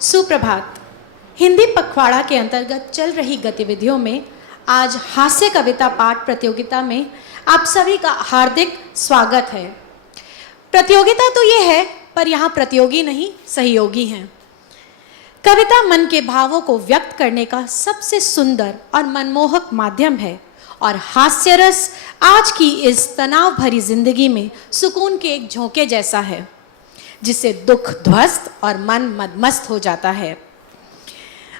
सुप्रभात। हिंदी पखवाड़ा के अंतर्गत चल रही गतिविधियों में आज हास्य कविता पाठ प्रतियोगिता में आप सभी का हार्दिक स्वागत है। प्रतियोगिता तो ये है, पर यहाँ प्रतियोगी नहीं सहयोगी हैं। कविता मन के भावों को व्यक्त करने का सबसे सुंदर और मनमोहक माध्यम है और हास्य रस आज की इस तनाव भरी जिंदगी में सुकून के एक झोंके जैसा है, जिससे दुख ध्वस्त और मन मदमस्त हो जाता है।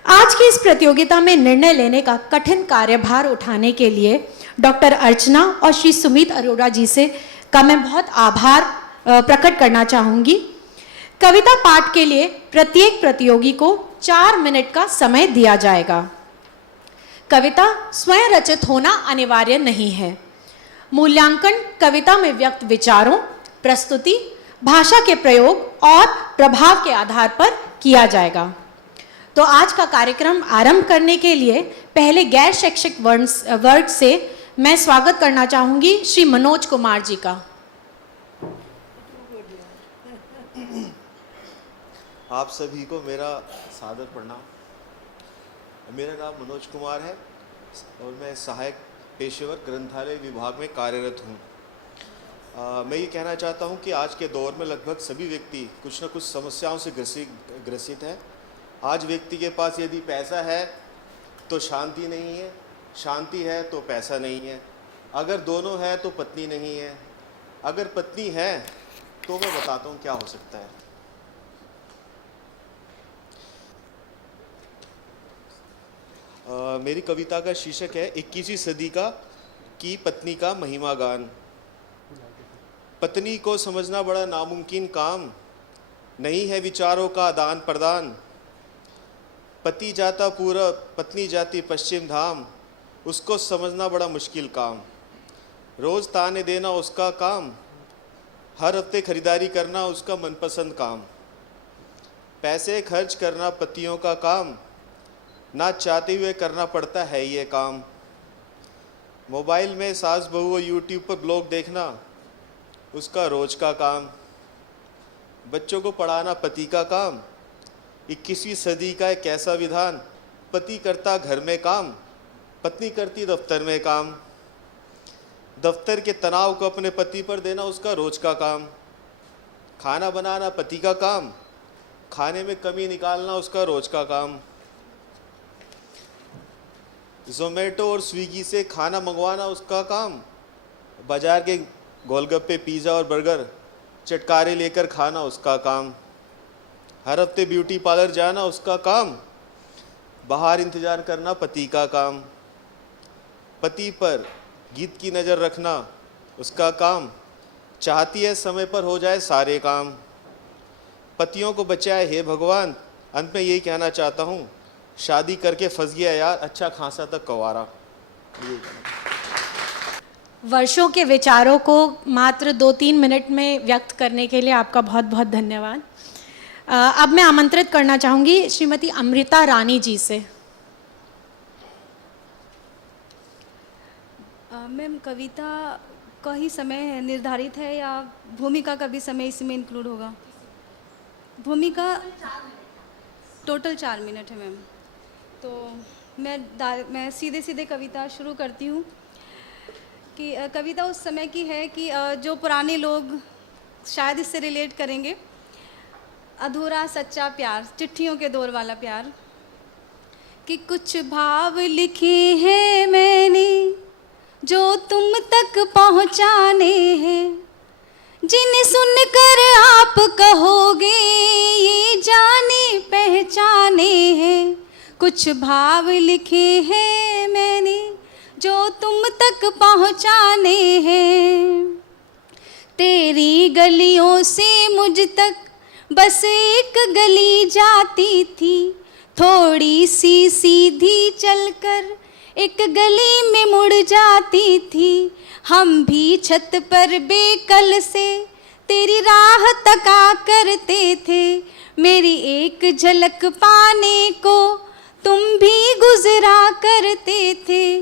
आज की इस प्रतियोगिता में निर्णय लेने का कठिन कार्यभार उठाने के लिए डॉक्टर अर्चना और श्री सुमित अरोड़ा जी से का मैं बहुत आभार प्रकट करना चाहूंगी। कविता पाठ के लिए प्रत्येक प्रतियोगी को 4 मिनट का समय दिया जाएगा। कविता स्वयं रचित होना अनिवार्य नहीं है। मूल्यांकन कविता में व्यक्त विचारों, प्रस्तुति, भाषा के प्रयोग और प्रभाव के आधार पर किया जाएगा। तो आज का कार्यक्रम आरंभ करने के लिए पहले गैर शैक्षिक वर्ग से मैं स्वागत करना चाहूंगी श्री मनोज कुमार जी का। आप सभी को मेरा सादर प्रणाम। मेरा नाम मनोज कुमार है और मैं सहायक पेशेवर ग्रंथालय विभाग में कार्यरत हूँ। मैं ये कहना चाहता हूँ कि आज के दौर में लगभग सभी व्यक्ति कुछ न कुछ समस्याओं से ग्रसित हैं। आज व्यक्ति के पास यदि पैसा है तो शांति नहीं है, शांति है तो पैसा नहीं है, अगर दोनों है तो पत्नी नहीं है, अगर पत्नी है तो मैं बताता हूँ क्या हो सकता है। मेरी कविता का शीर्षक है 21वीं सदी की पत्नी का महिमा गान। पत्नी को समझना बड़ा नामुमकिन काम, नहीं है विचारों का आदान प्रदान। पति जाता पूरब, पत्नी जाती पश्चिम धाम, उसको समझना बड़ा मुश्किल काम। रोज़ ताने देना उसका काम, हर हफ्ते खरीदारी करना उसका मनपसंद काम। पैसे खर्च करना पतियों का काम, ना चाहते हुए करना पड़ता है ये काम। मोबाइल में सास बहू और यूट्यूब पर ब्लॉग देखना उसका रोज का काम। बच्चों को पढ़ाना पति का काम, 21वीं सदी का एक ऐसा विधान, पति करता घर में काम, पत्नी करती दफ्तर में काम। दफ्तर के तनाव को अपने पति पर देना उसका रोज का काम। खाना बनाना पति का काम, खाने में कमी निकालना उसका रोज का काम। ज़ोमैटो और स्विगी से खाना मंगवाना उसका काम, बाजार के गोलगप्पे, पिज़्ज़ा और बर्गर चटकारे लेकर खाना उसका काम। हर हफ्ते ब्यूटी पार्लर जाना उसका काम, बाहर इंतज़ार करना पति का काम। पति पर गीत की नज़र रखना उसका काम, चाहती है समय पर हो जाए सारे काम। पतियों को बचाए हे भगवान। अंत में यही कहना चाहता हूँ, शादी करके फंस गया यार, अच्छा खासा तक कवारा। वर्षों के विचारों को मात्र 2-3 मिनट में व्यक्त करने के लिए आपका बहुत बहुत धन्यवाद। अब मैं आमंत्रित करना चाहूँगी श्रीमती अमृता रानी जी से। मैम, कविता का ही समय निर्धारित है या भूमिका का भी समय इसमें इंक्लूड होगा? भूमिका टोटल 4 मिनट है मैम। तो मैं सीधे कविता शुरू करती हूँ कि कविता उस समय की है कि जो पुराने लोग शायद इससे रिलेट करेंगे। अधूरा सच्चा प्यार, चिट्ठियों के दौर वाला प्यार। कि कुछ भाव लिखे हैं मैंने जो तुम तक पहुँचाने हैं, जिन्हें सुनकर आप कहोगे ये जाने पहचाने हैं। कुछ भाव लिखे हैं मैंने जो तुम तक पहुँचाने हैं। तेरी गलियों से मुझ तक बस एक गली जाती थी, थोड़ी सी सीधी चलकर एक गली में मुड़ जाती थी। हम भी छत पर बेकल से तेरी राह तका करते थे, मेरी एक झलक पाने को तुम भी गुजरा करते थे।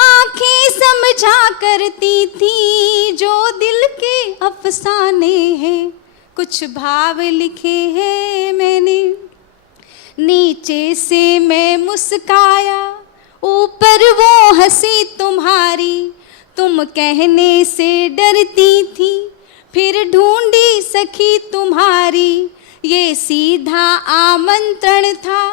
आँखें समझा करती थी जो दिल के अफसाने हैं। कुछ भाव लिखे हैं मैंने नीचे से मैं मुस्काया, ऊपर वो हंसी तुम्हारी। तुम कहने से डरती थी, फिर ढूंढी सखी तुम्हारी। ये सीधा आमंत्रण था,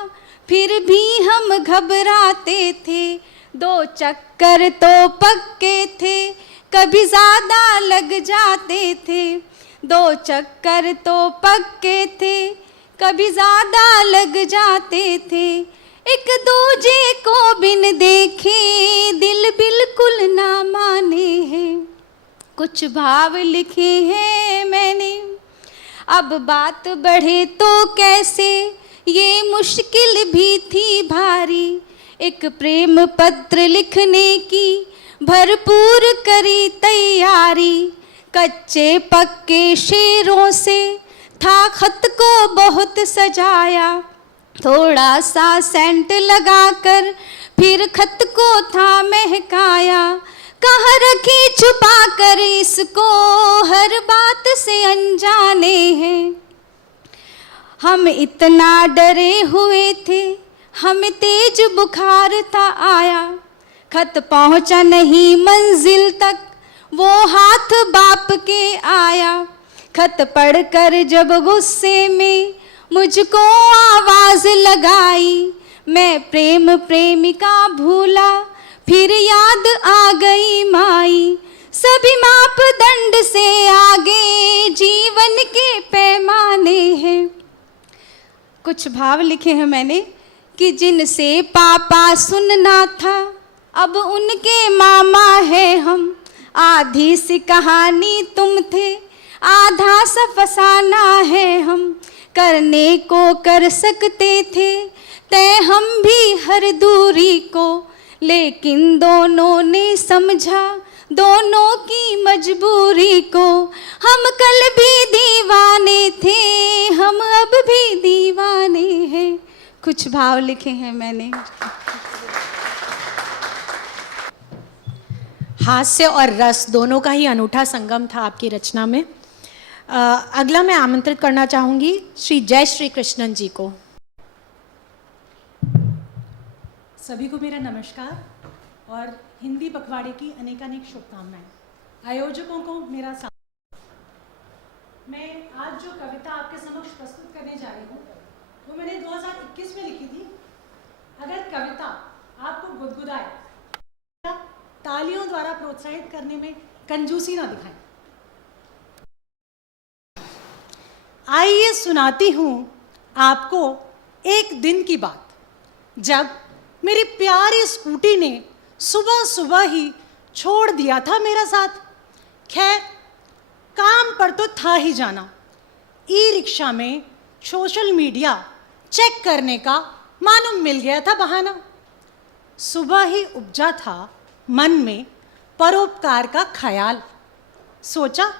फिर भी हम घबराते थे। 2 चक्कर तो पक्के थे, कभी ज़्यादा लग जाते थे। 2 चक्कर तो पक्के थे, कभी ज़्यादा लग जाते थे। एक दूजे को बिन देखे दिल बिल्कुल ना माने हैं। कुछ भाव लिखे हैं मैंने, अब बात बढ़े तो कैसे, ये मुश्किल भी थी भारी। एक प्रेम पत्र लिखने की भरपूर करी तैयारी। कच्चे पक्के शेरों से था खत को बहुत सजाया। थोड़ा सा सेंट लगाकर फिर खत को था महकाया। कहाँ रखी छुपा कर इसको, हर बात से अनजाने हैं। हम इतना डरे हुए थे, हमें तेज बुखार था आया। खत पहुँचा नहीं मंजिल तक, वो हाथ बाप के आया। खत पढ़कर जब गुस्से में मुझको आवाज़ लगाई, मैं प्रेम प्रेमिका भूला, फिर याद आ गई माई। सभी मापदंड से आगे जीवन के पैमाने हैं। कुछ भाव लिखे हैं मैंने कि जिनसे पापा सुनना था, अब उनके मामा है हम। आधी सी कहानी तुम थे, आधा सा फसाना है हम। करने को कर सकते थे तय हम भी हर दूरी को, लेकिन दोनों ने समझा दोनों की मजबूरी को। हम कल भी दीवाने थे, हम अब भी दीवाने हैं। कुछ भाव लिखे हैं मैंने। हास्य और रस दोनों का ही अनूठा संगम था आपकी रचना में। अगला मैं आमंत्रित करना चाहूँगी श्री जय श्री कृष्णन जी को। सभी को मेरा नमस्कार और हिंदी पखवाड़े की अनेकानेक शुभकामनाएं। आयोजकों को मेरा मैं आज जो कविता आपके समक्ष प्रस्तुत करने जा रही हूँ वो मैंने 2021 में लिखी थी। अगर कविता आपको गुदगुदाए, तालियों द्वारा प्रोत्साहित करने में कंजूसी ना दिखाएं। आइए सुनाती हूँ आपको एक दिन की बात, जब मेरी प्यारी स्कूटी ने सुबह सुबह ही छोड़ दिया था मेरा साथ। खैर, काम पर तो था ही जाना। ई रिक्शा में सोशल मीडिया चेक करने का मालूम मिल गया था बहाना। सुबह ही उपजा था मन में परोपकार का ख्याल। सोचा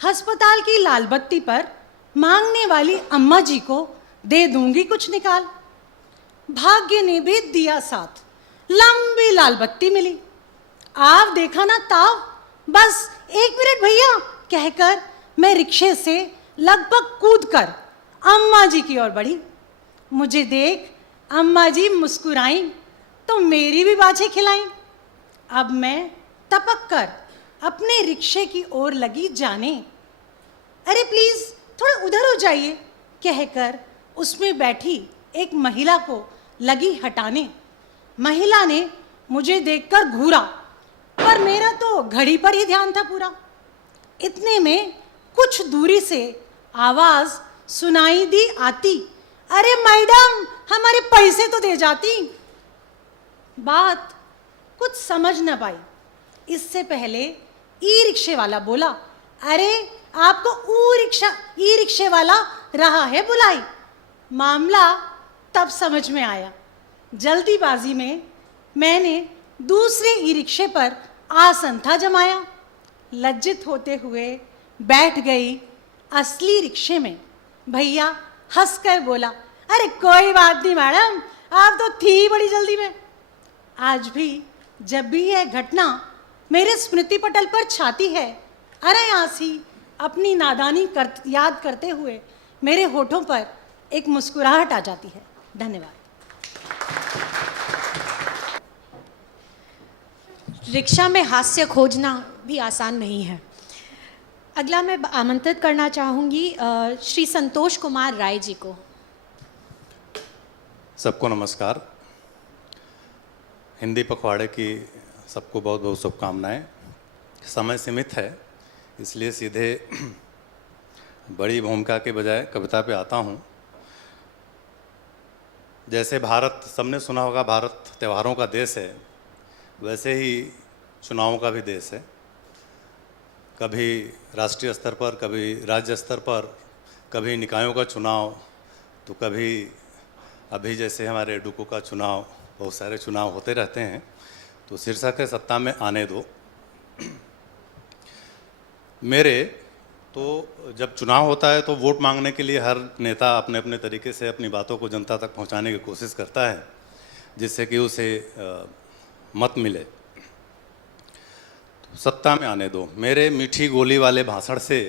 अस्पताल की लाल बत्ती पर मांगने वाली अम्मा जी को दे दूंगी कुछ निकाल। भाग्य ने भी दिया साथ, लंबी लाल बत्ती मिली। आप देखा ना ताव, बस 1 मिनट भैया कहकर मैं रिक्शे से लगभग कूदकर अम्मा जी की ओर बढ़ी। मुझे देख अम्मा जी मुस्कुराई तो मेरी भी बाछें खिलाई। अब मैं तपक कर अपने रिक्शे की ओर लगी जाने। अरे प्लीज थोड़ा उधर हो जाइए कहकर उसमें बैठी एक महिला को लगी हटाने। महिला ने मुझे देखकर घूरा, पर मेरा तो घड़ी पर ही ध्यान था पूरा। इतने में कुछ दूरी से आवाज सुनाई दी आती, अरे मैडम हमारे पैसे तो दे जाती। बात कुछ समझ न पाई। इससे पहले ई रिक्शे वाला बोला, अरे आपको ई रिक्शे वाला रहा है बुलाई। मामला तब समझ में आया। जल्दीबाजी में मैंने दूसरे ई रिक्शे पर आसन था जमाया। लज्जित होते हुए बैठ गई असली रिक्शे में। भैया हंसकर बोला, अरे कोई बात नहीं मैडम, आप तो थी बड़ी जल्दी में। आज भी जब भी यह घटना मेरे स्मृति पटल पर छाती है, अनायास ही अपनी नादानी याद करते हुए मेरे होठों पर एक मुस्कुराहट आ जाती है। धन्यवाद। रिक्शा में हास्य खोजना भी आसान नहीं है। अगला मैं आमंत्रित करना चाहूँगी श्री संतोष कुमार राय जी को। सबको नमस्कार। हिंदी पखवाड़े की सबको बहुत बहुत शुभकामनाएं। समय सीमित है, इसलिए सीधे बड़ी भूमिका के बजाय कविता पे आता हूँ। जैसे भारत, सबने सुना होगा, भारत त्योहारों का देश है, वैसे ही चुनावों का भी देश है। कभी राष्ट्रीय स्तर पर, कभी राज्य स्तर पर, कभी निकायों का चुनाव, तो कभी अभी जैसे हमारे डुको का चुनाव, बहुत सारे चुनाव होते रहते हैं। तो शीर्षक है सत्ता में आने दो। मेरे तो जब चुनाव होता है तो वोट मांगने के लिए हर नेता अपने अपने तरीके से अपनी बातों को जनता तक पहुंचाने की कोशिश करता है, जिससे कि उसे मत मिले। तो सत्ता में आने दो। मेरे मीठी गोली वाले भाषण से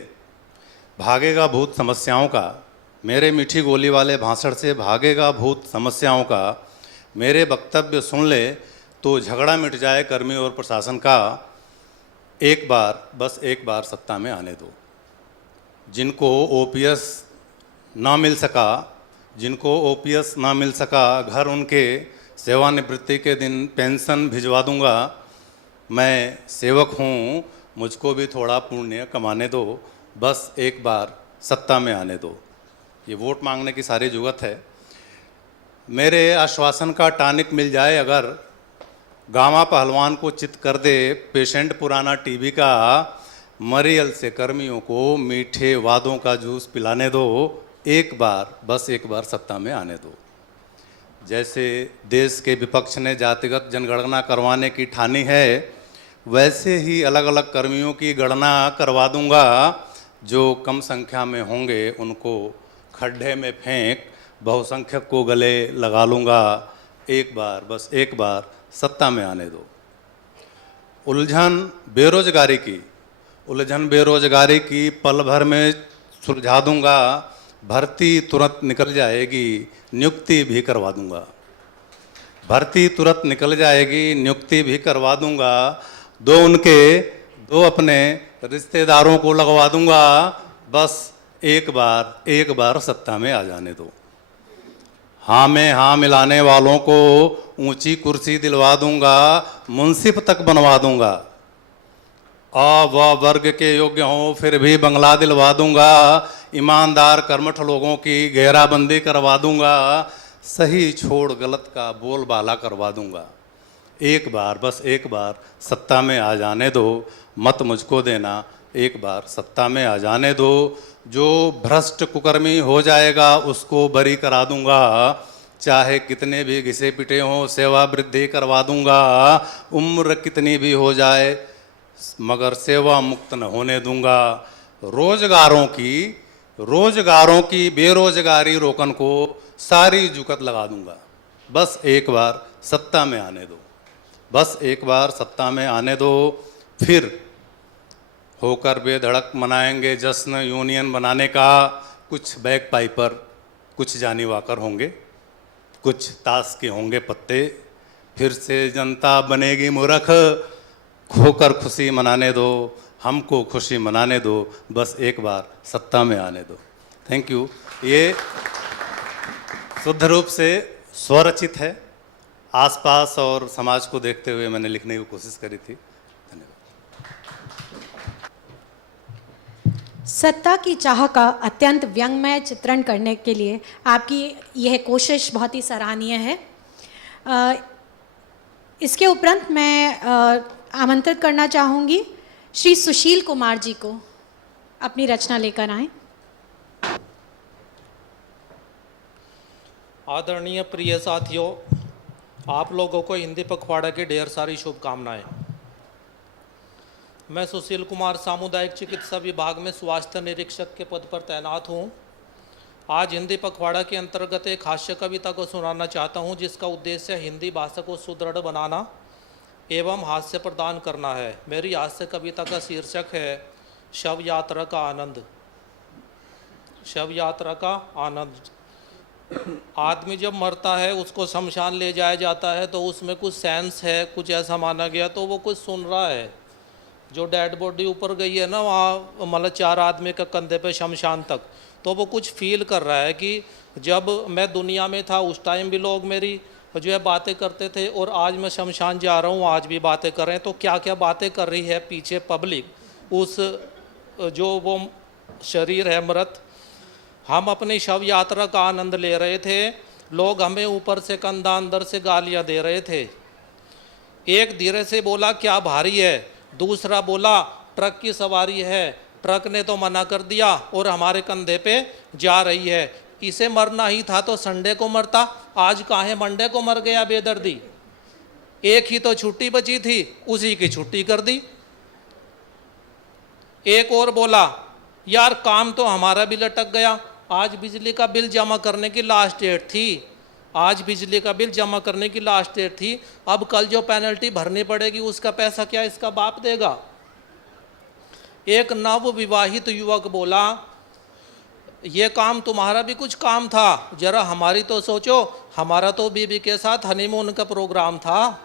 भागेगा भूत समस्याओं का, मेरे मीठी गोली वाले भाषण से भागेगा भूत समस्याओं का। मेरे वक्तव्य सुन ले तो झगड़ा मिट जाए कर्मी और प्रशासन का। एक बार, बस एक बार सत्ता में आने दो। जिनको ओपीएस ना मिल सका, जिनको ओपीएस ना मिल सका, घर उनके सेवानिवृत्ति के दिन पेंशन भिजवा दूंगा। मैं सेवक हूँ, मुझको भी थोड़ा पुण्य कमाने दो। बस एक बार सत्ता में आने दो। ये वोट मांगने की सारी जुगत है। मेरे आश्वासन का टानिक मिल जाए अगर, गामा पहलवान को चित कर दे पेशेंट पुराना टीबी का। मरियल से कर्मियों को मीठे वादों का जूस पिलाने दो। एक बार, बस एक बार सत्ता में आने दो। जैसे देश के विपक्ष ने जातिगत जनगणना करवाने की ठानी है, वैसे ही अलग अलग कर्मियों की गणना करवा दूंगा। जो कम संख्या में होंगे उनको खड्डे में फेंक बहुसंख्यक को गले लगा लूँगा। एक बार, बस एक बार सत्ता में आने दो। उलझन बेरोजगारी की पल भर में सुलझा दूंगा। भर्ती तुरंत निकल जाएगी, नियुक्ति भी करवा दूंगा। भर्ती तुरंत निकल जाएगी, नियुक्ति भी करवा दूंगा। दो अपने रिश्तेदारों को लगवा दूंगा। बस एक बार सत्ता में आ जाने दो। हाँ में हाँ मिलाने वालों को ऊंची कुर्सी दिलवा दूंगा, मुंसिफ तक बनवा दूंगा। व वर्ग के योग्य हों फिर भी बंगला दिलवा दूंगा। ईमानदार कर्मठ लोगों की घेराबंदी करवा दूंगा। सही छोड़ गलत का बोलबाला करवा दूंगा। एक बार, बस एक बार सत्ता में आ जाने दो। मत मुझको देना, एक बार सत्ता में आ जाने दो। जो भ्रष्ट कुकर्मी हो जाएगा उसको बरी करा दूंगा। चाहे कितने भी घिसे पिटे हों सेवा वृद्धि करवा दूंगा। उम्र कितनी भी हो जाए मगर सेवा मुक्त न होने दूंगा। रोजगारों की बेरोजगारी रोकन को सारी जुकत लगा दूंगा। बस एक बार सत्ता में आने दो। बस एक बार सत्ता में आने दो। फिर होकर बेधड़क मनाएंगे जश्न यूनियन बनाने का। कुछ बैक पाइपर, कुछ जानी वाकर होंगे, कुछ ताश के होंगे पत्ते। फिर से जनता बनेगी मूर्ख। खोकर खुशी मनाने दो, हमको खुशी मनाने दो। बस एक बार सत्ता में आने दो। Thank you. ये शुद्ध रूप से स्वरचित है। आसपास और समाज को देखते हुए मैंने लिखने की कोशिश करी थी। सत्ता की चाह का अत्यंत व्यंग्यमय चित्रण करने के लिए आपकी यह कोशिश बहुत ही सराहनीय है। इसके उपरांत मैं आमंत्रित करना चाहूँगी श्री सुशील कुमार जी को अपनी रचना लेकर आएं। आदरणीय प्रिय साथियों, आप लोगों को हिंदी पखवाड़ा की ढेर सारी शुभकामनाएं। मैं सुशील कुमार सामुदायिक चिकित्सा विभाग में स्वास्थ्य निरीक्षक के पद पर तैनात हूं। आज हिंदी पखवाड़ा के अंतर्गत एक हास्य कविता को सुनाना चाहता हूं, जिसका उद्देश्य हिंदी भाषा को सुदृढ़ बनाना एवं हास्य प्रदान करना है। मेरी हास्य कविता का शीर्षक है शव यात्रा का आनंद। शव यात्रा का आनंद। आदमी जब मरता है उसको शमशान ले जाया जाता है तो उसमें कुछ सेंस है, कुछ ऐसा माना गया, तो वो कुछ सुन रहा है। जो डेड बॉडी ऊपर गई है ना वहाँ, मतलब 4 आदमी के कंधे पे शमशान तक, तो वो कुछ फील कर रहा है कि जब मैं दुनिया में था उस टाइम भी लोग मेरी जो है बातें करते थे और आज मैं शमशान जा रहा हूँ आज भी बातें कर रहे हैं। तो क्या क्या बातें कर रही है पीछे पब्लिक, उस जो वो शरीर है मृत। हम अपनी शव यात्रा का आनंद ले रहे थे, लोग हमें ऊपर से कंधा अंदर से गालियाँ दे रहे थे। एक धीरे से बोला क्या भारी है, दूसरा बोला ट्रक की सवारी है, ट्रक ने तो मना कर दिया और हमारे कंधे पे जा रही है। इसे मरना ही था तो संडे को मरता, आज काहे मंडे को मर गया बेदर्दी। एक ही तो छुट्टी बची थी, उसी की छुट्टी कर दी। एक और बोला यार काम तो हमारा भी लटक गया, आज बिजली का बिल जमा करने की लास्ट डेट थी, आज बिजली का बिल जमा करने की लास्ट डेट थी, अब कल जो पेनल्टी भरनी पड़ेगी उसका पैसा क्या इसका बाप देगा। एक नव विवाहित युवक बोला ये काम तुम्हारा भी कुछ काम था, जरा हमारी तो सोचो, हमारा तो बीबी के साथ हनीमून का प्रोग्राम था।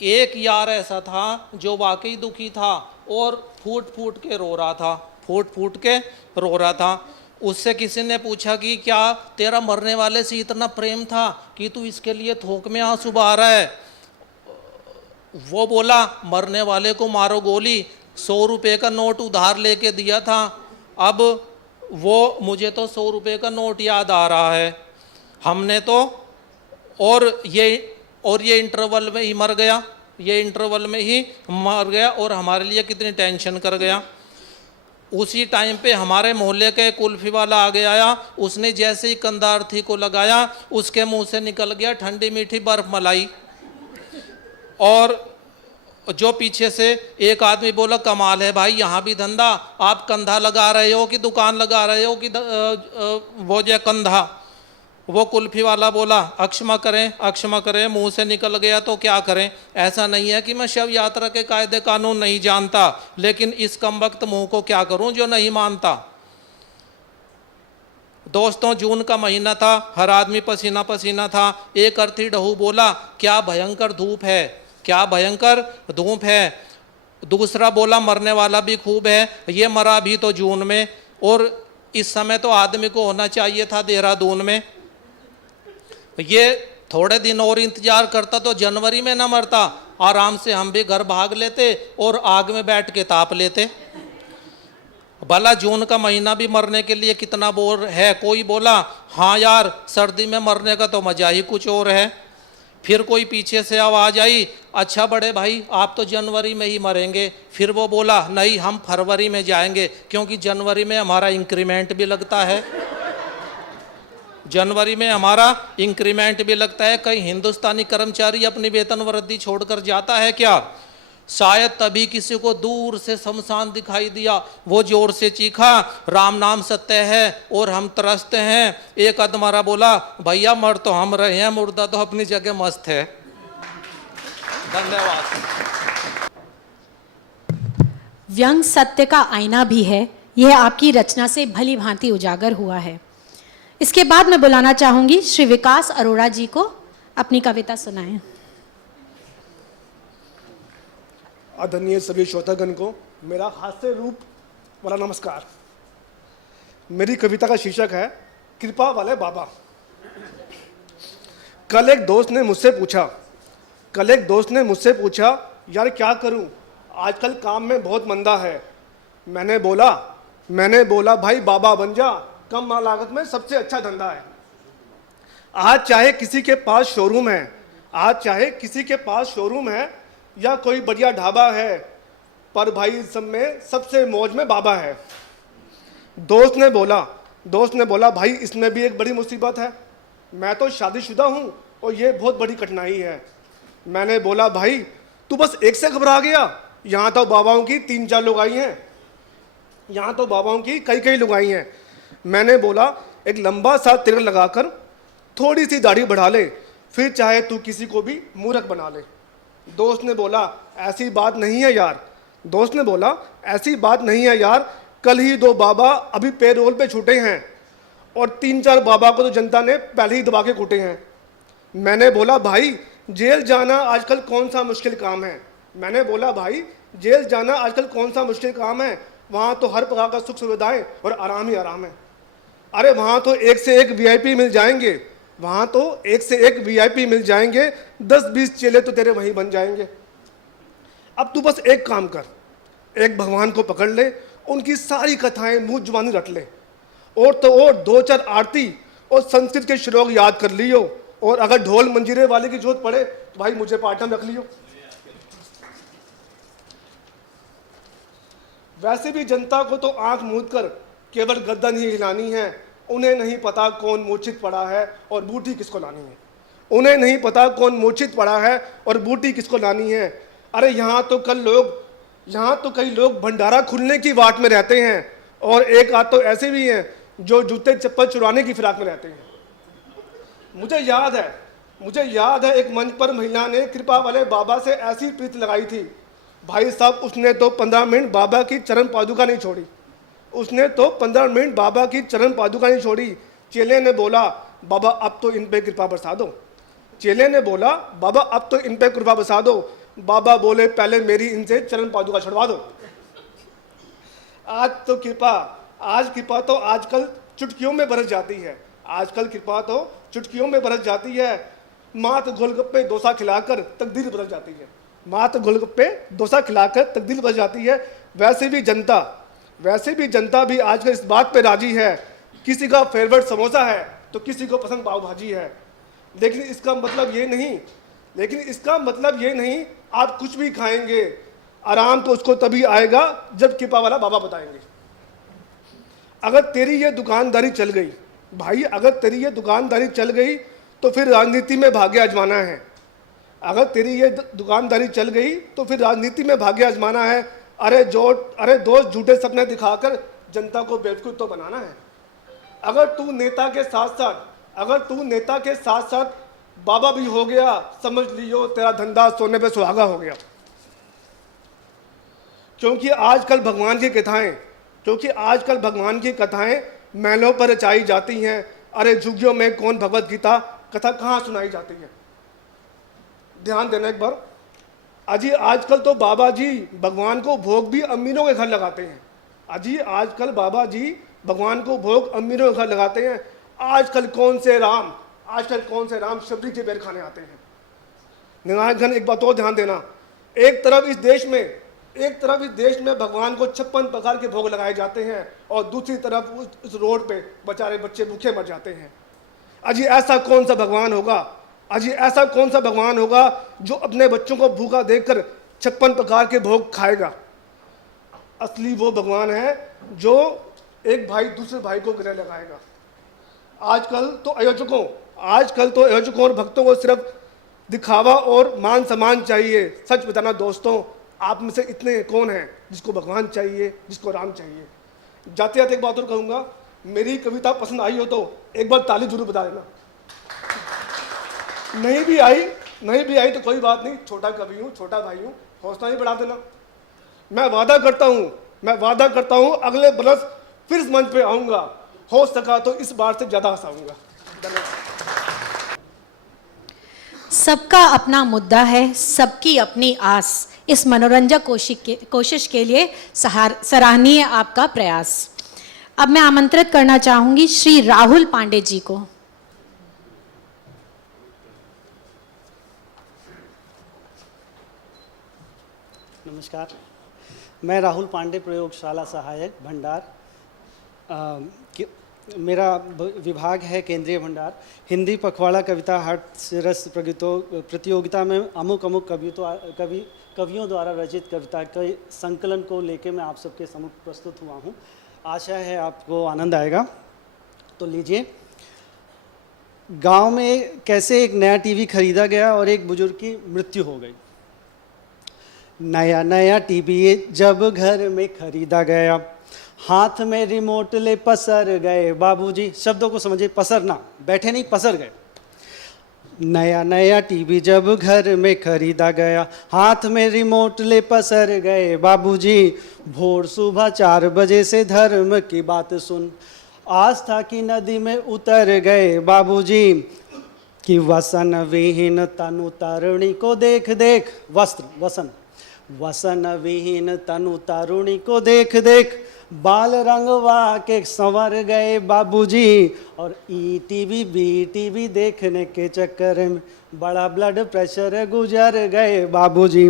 एक यार ऐसा था जो वाकई दुखी था और फूट फूट के रो रहा था, फूट फूट के रो रहा था। उससे किसी ने पूछा कि क्या तेरा मरने वाले से इतना प्रेम था कि तू इसके लिए थोक में आंसू बहा रहा है। वो बोला मरने वाले को मारो गोली, 100 रुपये का नोट उधार लेके दिया था, अब वो मुझे तो 100 रुपये का नोट याद आ रहा है। हमने तो और ये इंटरवल में ही मर गया, ये इंटरवल में ही मर गया और हमारे लिए कितनी टेंशन कर गया। उसी टाइम पे हमारे मोहल्ले के कुल्फी वाला आगे आया, उसने जैसे ही कंधा अर्थी को लगाया उसके मुंह से निकल गया ठंडी मीठी बर्फ मलाई। और जो पीछे से एक आदमी बोला कमाल है भाई, यहाँ भी धंधा, आप कंधा लगा रहे हो कि दुकान लगा रहे हो कि वो जो कंधा। वो कुल्फी वाला बोला अक्षमा करें, मुंह से निकल गया तो क्या करें। ऐसा नहीं है कि मैं शव यात्रा के कायदे कानून नहीं जानता, लेकिन इस कमबख्त मुंह को क्या करूं जो नहीं मानता। दोस्तों जून का महीना था, हर आदमी पसीना पसीना था। एक अर्थी डहू बोला क्या भयंकर धूप है, क्या भयंकर धूप है। दूसरा बोला मरने वाला भी खूब है, ये मरा भी तो जून में, और इस समय तो आदमी को होना चाहिए था देहरादून में। ये थोड़े दिन और इंतजार करता तो जनवरी में ना मरता, आराम से हम भी घर भाग लेते और आग में बैठ के ताप लेते। भला जून का महीना भी मरने के लिए कितना बोर है। कोई बोला हाँ यार सर्दी में मरने का तो मजा ही कुछ और है। फिर कोई पीछे से आवाज आई अच्छा बड़े भाई आप तो जनवरी में ही मरेंगे। फिर वो बोला नहीं हम फरवरी में जाएंगे, क्योंकि जनवरी में हमारा इंक्रीमेंट भी लगता है, जनवरी में हमारा इंक्रीमेंट भी लगता है। कहीं हिंदुस्तानी कर्मचारी अपनी वेतन वृद्धि छोड़कर जाता है क्या? शायद तभी किसी को दूर से शमशान दिखाई दिया, वो जोर से चीखा राम नाम सत्य है और हम त्रस्त हैं। एक अधमरा बोला भैया मर तो हम रहे हैं, मुर्दा तो अपनी जगह मस्त है। धन्यवाद। व्यंग सत्य का आईना भी है, यह आपकी रचना से भली भांति उजागर हुआ है। इसके बाद मैं बुलाना चाहूंगी श्री विकास अरोड़ा जी को, अपनी कविता सुनाएं। आदरणीय सभी श्रोतागण को मेरा हास्य रूप वाला नमस्कार। मेरी कविता का शीर्षक है कृपा वाले बाबा। कल एक दोस्त ने मुझसे पूछा यार क्या करूं, आजकल काम में बहुत मंदा है। मैंने बोला भाई बाबा बन जा, कम लागत में सबसे अच्छा धंधा है। आज चाहे किसी के पास शोरूम है या कोई बढ़िया ढाबा है, पर भाई इस सब में सबसे मौज में बाबा है। दोस्त ने बोला भाई इसमें भी एक बड़ी मुसीबत है, मैं तो शादीशुदा हूँ और ये बहुत बड़ी कठिनाई है। मैंने बोला भाई तू बस एक से घबरा गया, यहाँ तो बाबाओं की 3-4 लुगाई हैं, यहाँ तो बाबाओं की कई लुगाई हैं। मैंने बोला एक लंबा सा तिलक लगाकर थोड़ी सी दाढ़ी बढ़ा ले, फिर चाहे तू किसी को भी मूर्ख बना ले। दोस्त ने बोला ऐसी बात नहीं है यार, कल ही 2 बाबा अभी पेरोल पे छूटे हैं और 3-4 बाबा को तो जनता ने पहले ही दबा के कूटे हैं। मैंने बोला भाई जेल जाना आजकल कौन सा मुश्किल काम है। मैंने बोला भाई जेल जाना आजकल कौन सा मुश्किल काम है, वहाँ तो हर प्रकार का सुख सुविधाएं और आराम ही आराम है। अरे वहाँ तो एक से एक वीआईपी मिल जाएंगे, वहाँ तो एक से एक वीआईपी मिल जाएंगे, 10-20 चेले तो तेरे वहीं बन जाएंगे। अब तू बस एक काम कर, एक भगवान को पकड़ ले, उनकी सारी कथाएं मुँह जुबानी रट ले, और तो और 2-4 आरती और संस्कृत के श्लोक याद कर लियो, और अगर ढोल मंजीरे वाले की जरूरत पड़े तो भाई मुझे पार्ट में रख लियो। वैसे भी जनता को तो आंख मूंद कर केवल गर्दन ही हिलानी है, उन्हें नहीं पता कौन मूर्छित पड़ा है और बूटी किसको लानी है। उन्हें नहीं पता कौन मूर्छित पड़ा है और बूटी किसको लानी है। अरे यहाँ तो कई लोग भंडारा खुलने की वाट में रहते हैं, और एक आध तो ऐसे भी हैं जो जूते चप्पल चुराने की फिराक में रहते हैं। मुझे याद है एक मंच पर महिला ने कृपा वाले बाबा से ऐसी प्रीति लगाई थी, भाई साहब उसने तो 15 मिनट बाबा की चरण पादुका नहीं छोड़ी। उसने तो 15 मिनट बाबा की चरण पादुका नहीं छोड़ी। चेले ने बोला बाबा अब तो इन पे कृपा बरसा दो। चेले ने बोला बाबा अब तो इन पे कृपा बरसा दो। बाबा बोले पहले मेरी इनसे चरण पादुका छुड़वा दो। आज कृपा तो आजकल चुटकियों में बरस जाती है। आजकल कृपा तो चुटकियों में बरस जाती है। मात गोलगप्पे डोसा खिलाकर तकदीर बदल जाती है। मात गोलगप्पे डोसा खिलाकर तकदीर बदल जाती है। वैसे भी जनता भी आजकल इस बात पे राजी है, किसी का फेवरेट समोसा है तो किसी को पसंद पाव भाजी है। लेकिन इसका मतलब ये नहीं आप कुछ भी खाएंगे, आराम तो उसको तभी आएगा जब कृपा वाला बाबा बताएंगे। अगर तेरी ये दुकानदारी चल गई भाई, अगर तेरी ये दुकानदारी चल गई तो फिर राजनीति में भाग्य आजमाना है। अगर तेरी ये दुकानदारी चल गई तो फिर राजनीति में भाग्य आजमाना है। अरे दोस्त झूठे सपने दिखाकर जनता को बेवकूफ तो बनाना है। अगर तू नेता के साथ साथ बाबा भी हो गया, समझ लियो तेरा धंधा सोने पे सुहागा हो गया। क्योंकि आजकल भगवान की कथाएं महलों पर रचाई जाती हैं। अरे झुग्गियों में कौन भगवत गीता कथा कहाँ सुनाई जाती है। ध्यान देना एक बार। अजी आजकल तो बाबा जी भगवान को भोग भी अमीरों के घर लगाते हैं। अजी आजकल बाबा जी भगवान को भोग अमीरों के घर लगाते हैं। आजकल कौन से राम शबरी के बेर खाने आते हैं। निराजन एक बात और ध्यान देना, एक तरफ इस देश में भगवान को 56 प्रकार के भोग लगाए जाते हैं और दूसरी तरफ उस रोड पे बेचारे बच्चे भूखे मर जाते हैं। अजी ऐसा कौन सा भगवान होगा जो अपने बच्चों को भूखा देखकर 56 प्रकार के भोग खाएगा। असली वो भगवान है जो एक भाई दूसरे भाई को गले लगाएगा। आजकल तो अयोचकों और भक्तों को सिर्फ दिखावा और मान सम्मान चाहिए। सच बताना दोस्तों, आप में से इतने कौन हैं जिसको भगवान चाहिए, जिसको राम चाहिए। जाते जाते एक बात और कहूँगा, मेरी कविता पसंद आई हो तो एक बार ताली जरूर बता देना। नहीं भी आई तो कोई बात नहीं, छोटा कवि हूँ, छोटा भाई हूँ, हौसला ही बढ़ा देना। मैं वादा करता हूँ अगले बरस फिर इस मंच पे आऊँगा, हो सका तो इस बार से ज़्यादा हंसाऊंगा। सबका अपना मुद्दा है, सबकी अपनी आस। इस मनोरंजक कोशिश के लिए सराहनीय आपका प्रयास। अब मैं आमंत्रित करना चाहूंगी श्री राहुल पांडे जी को। नमस्कार, मैं राहुल पांडे, प्रयोगशाला सहायक भंडार। मेरा विभाग है केंद्रीय भंडार। हिंदी पखवाड़ा कविता हास्यरस प्रतियोगिता में अमुक कवियों द्वारा रचित कविता के संकलन को लेकर मैं आप सबके सम्मुख प्रस्तुत हुआ हूँ। आशा है आपको आनंद आएगा। तो लीजिए। गांव में कैसे एक नया टीवी खरीदा गया और एक बुजुर्ग की मृत्यु हो गई। नया टीवी जब घर में खरीदा गया, हाथ में रिमोट ले पसर गए बाबूजी। शब्दों को समझिए, पसरना, बैठे नहीं, पसर गए। नया टीवी जब घर में खरीदा गया, हाथ में रिमोट ले पसर गए बाबूजी। भोर सुबह 4 बजे से धर्म की बात सुन, आस्था की नदी में उतर गए बाबूजी कि वसन विहीन तनु तरुणी को देख देख वस्त्र वसन वसन विहीन तनु तरुणी को देख देख बाल रंगवा के संवर गए बाबूजी और ईटीवी बीटीवी देखने के चक्कर में बड़ा ब्लड प्रेशर गुजर गए बाबूजी।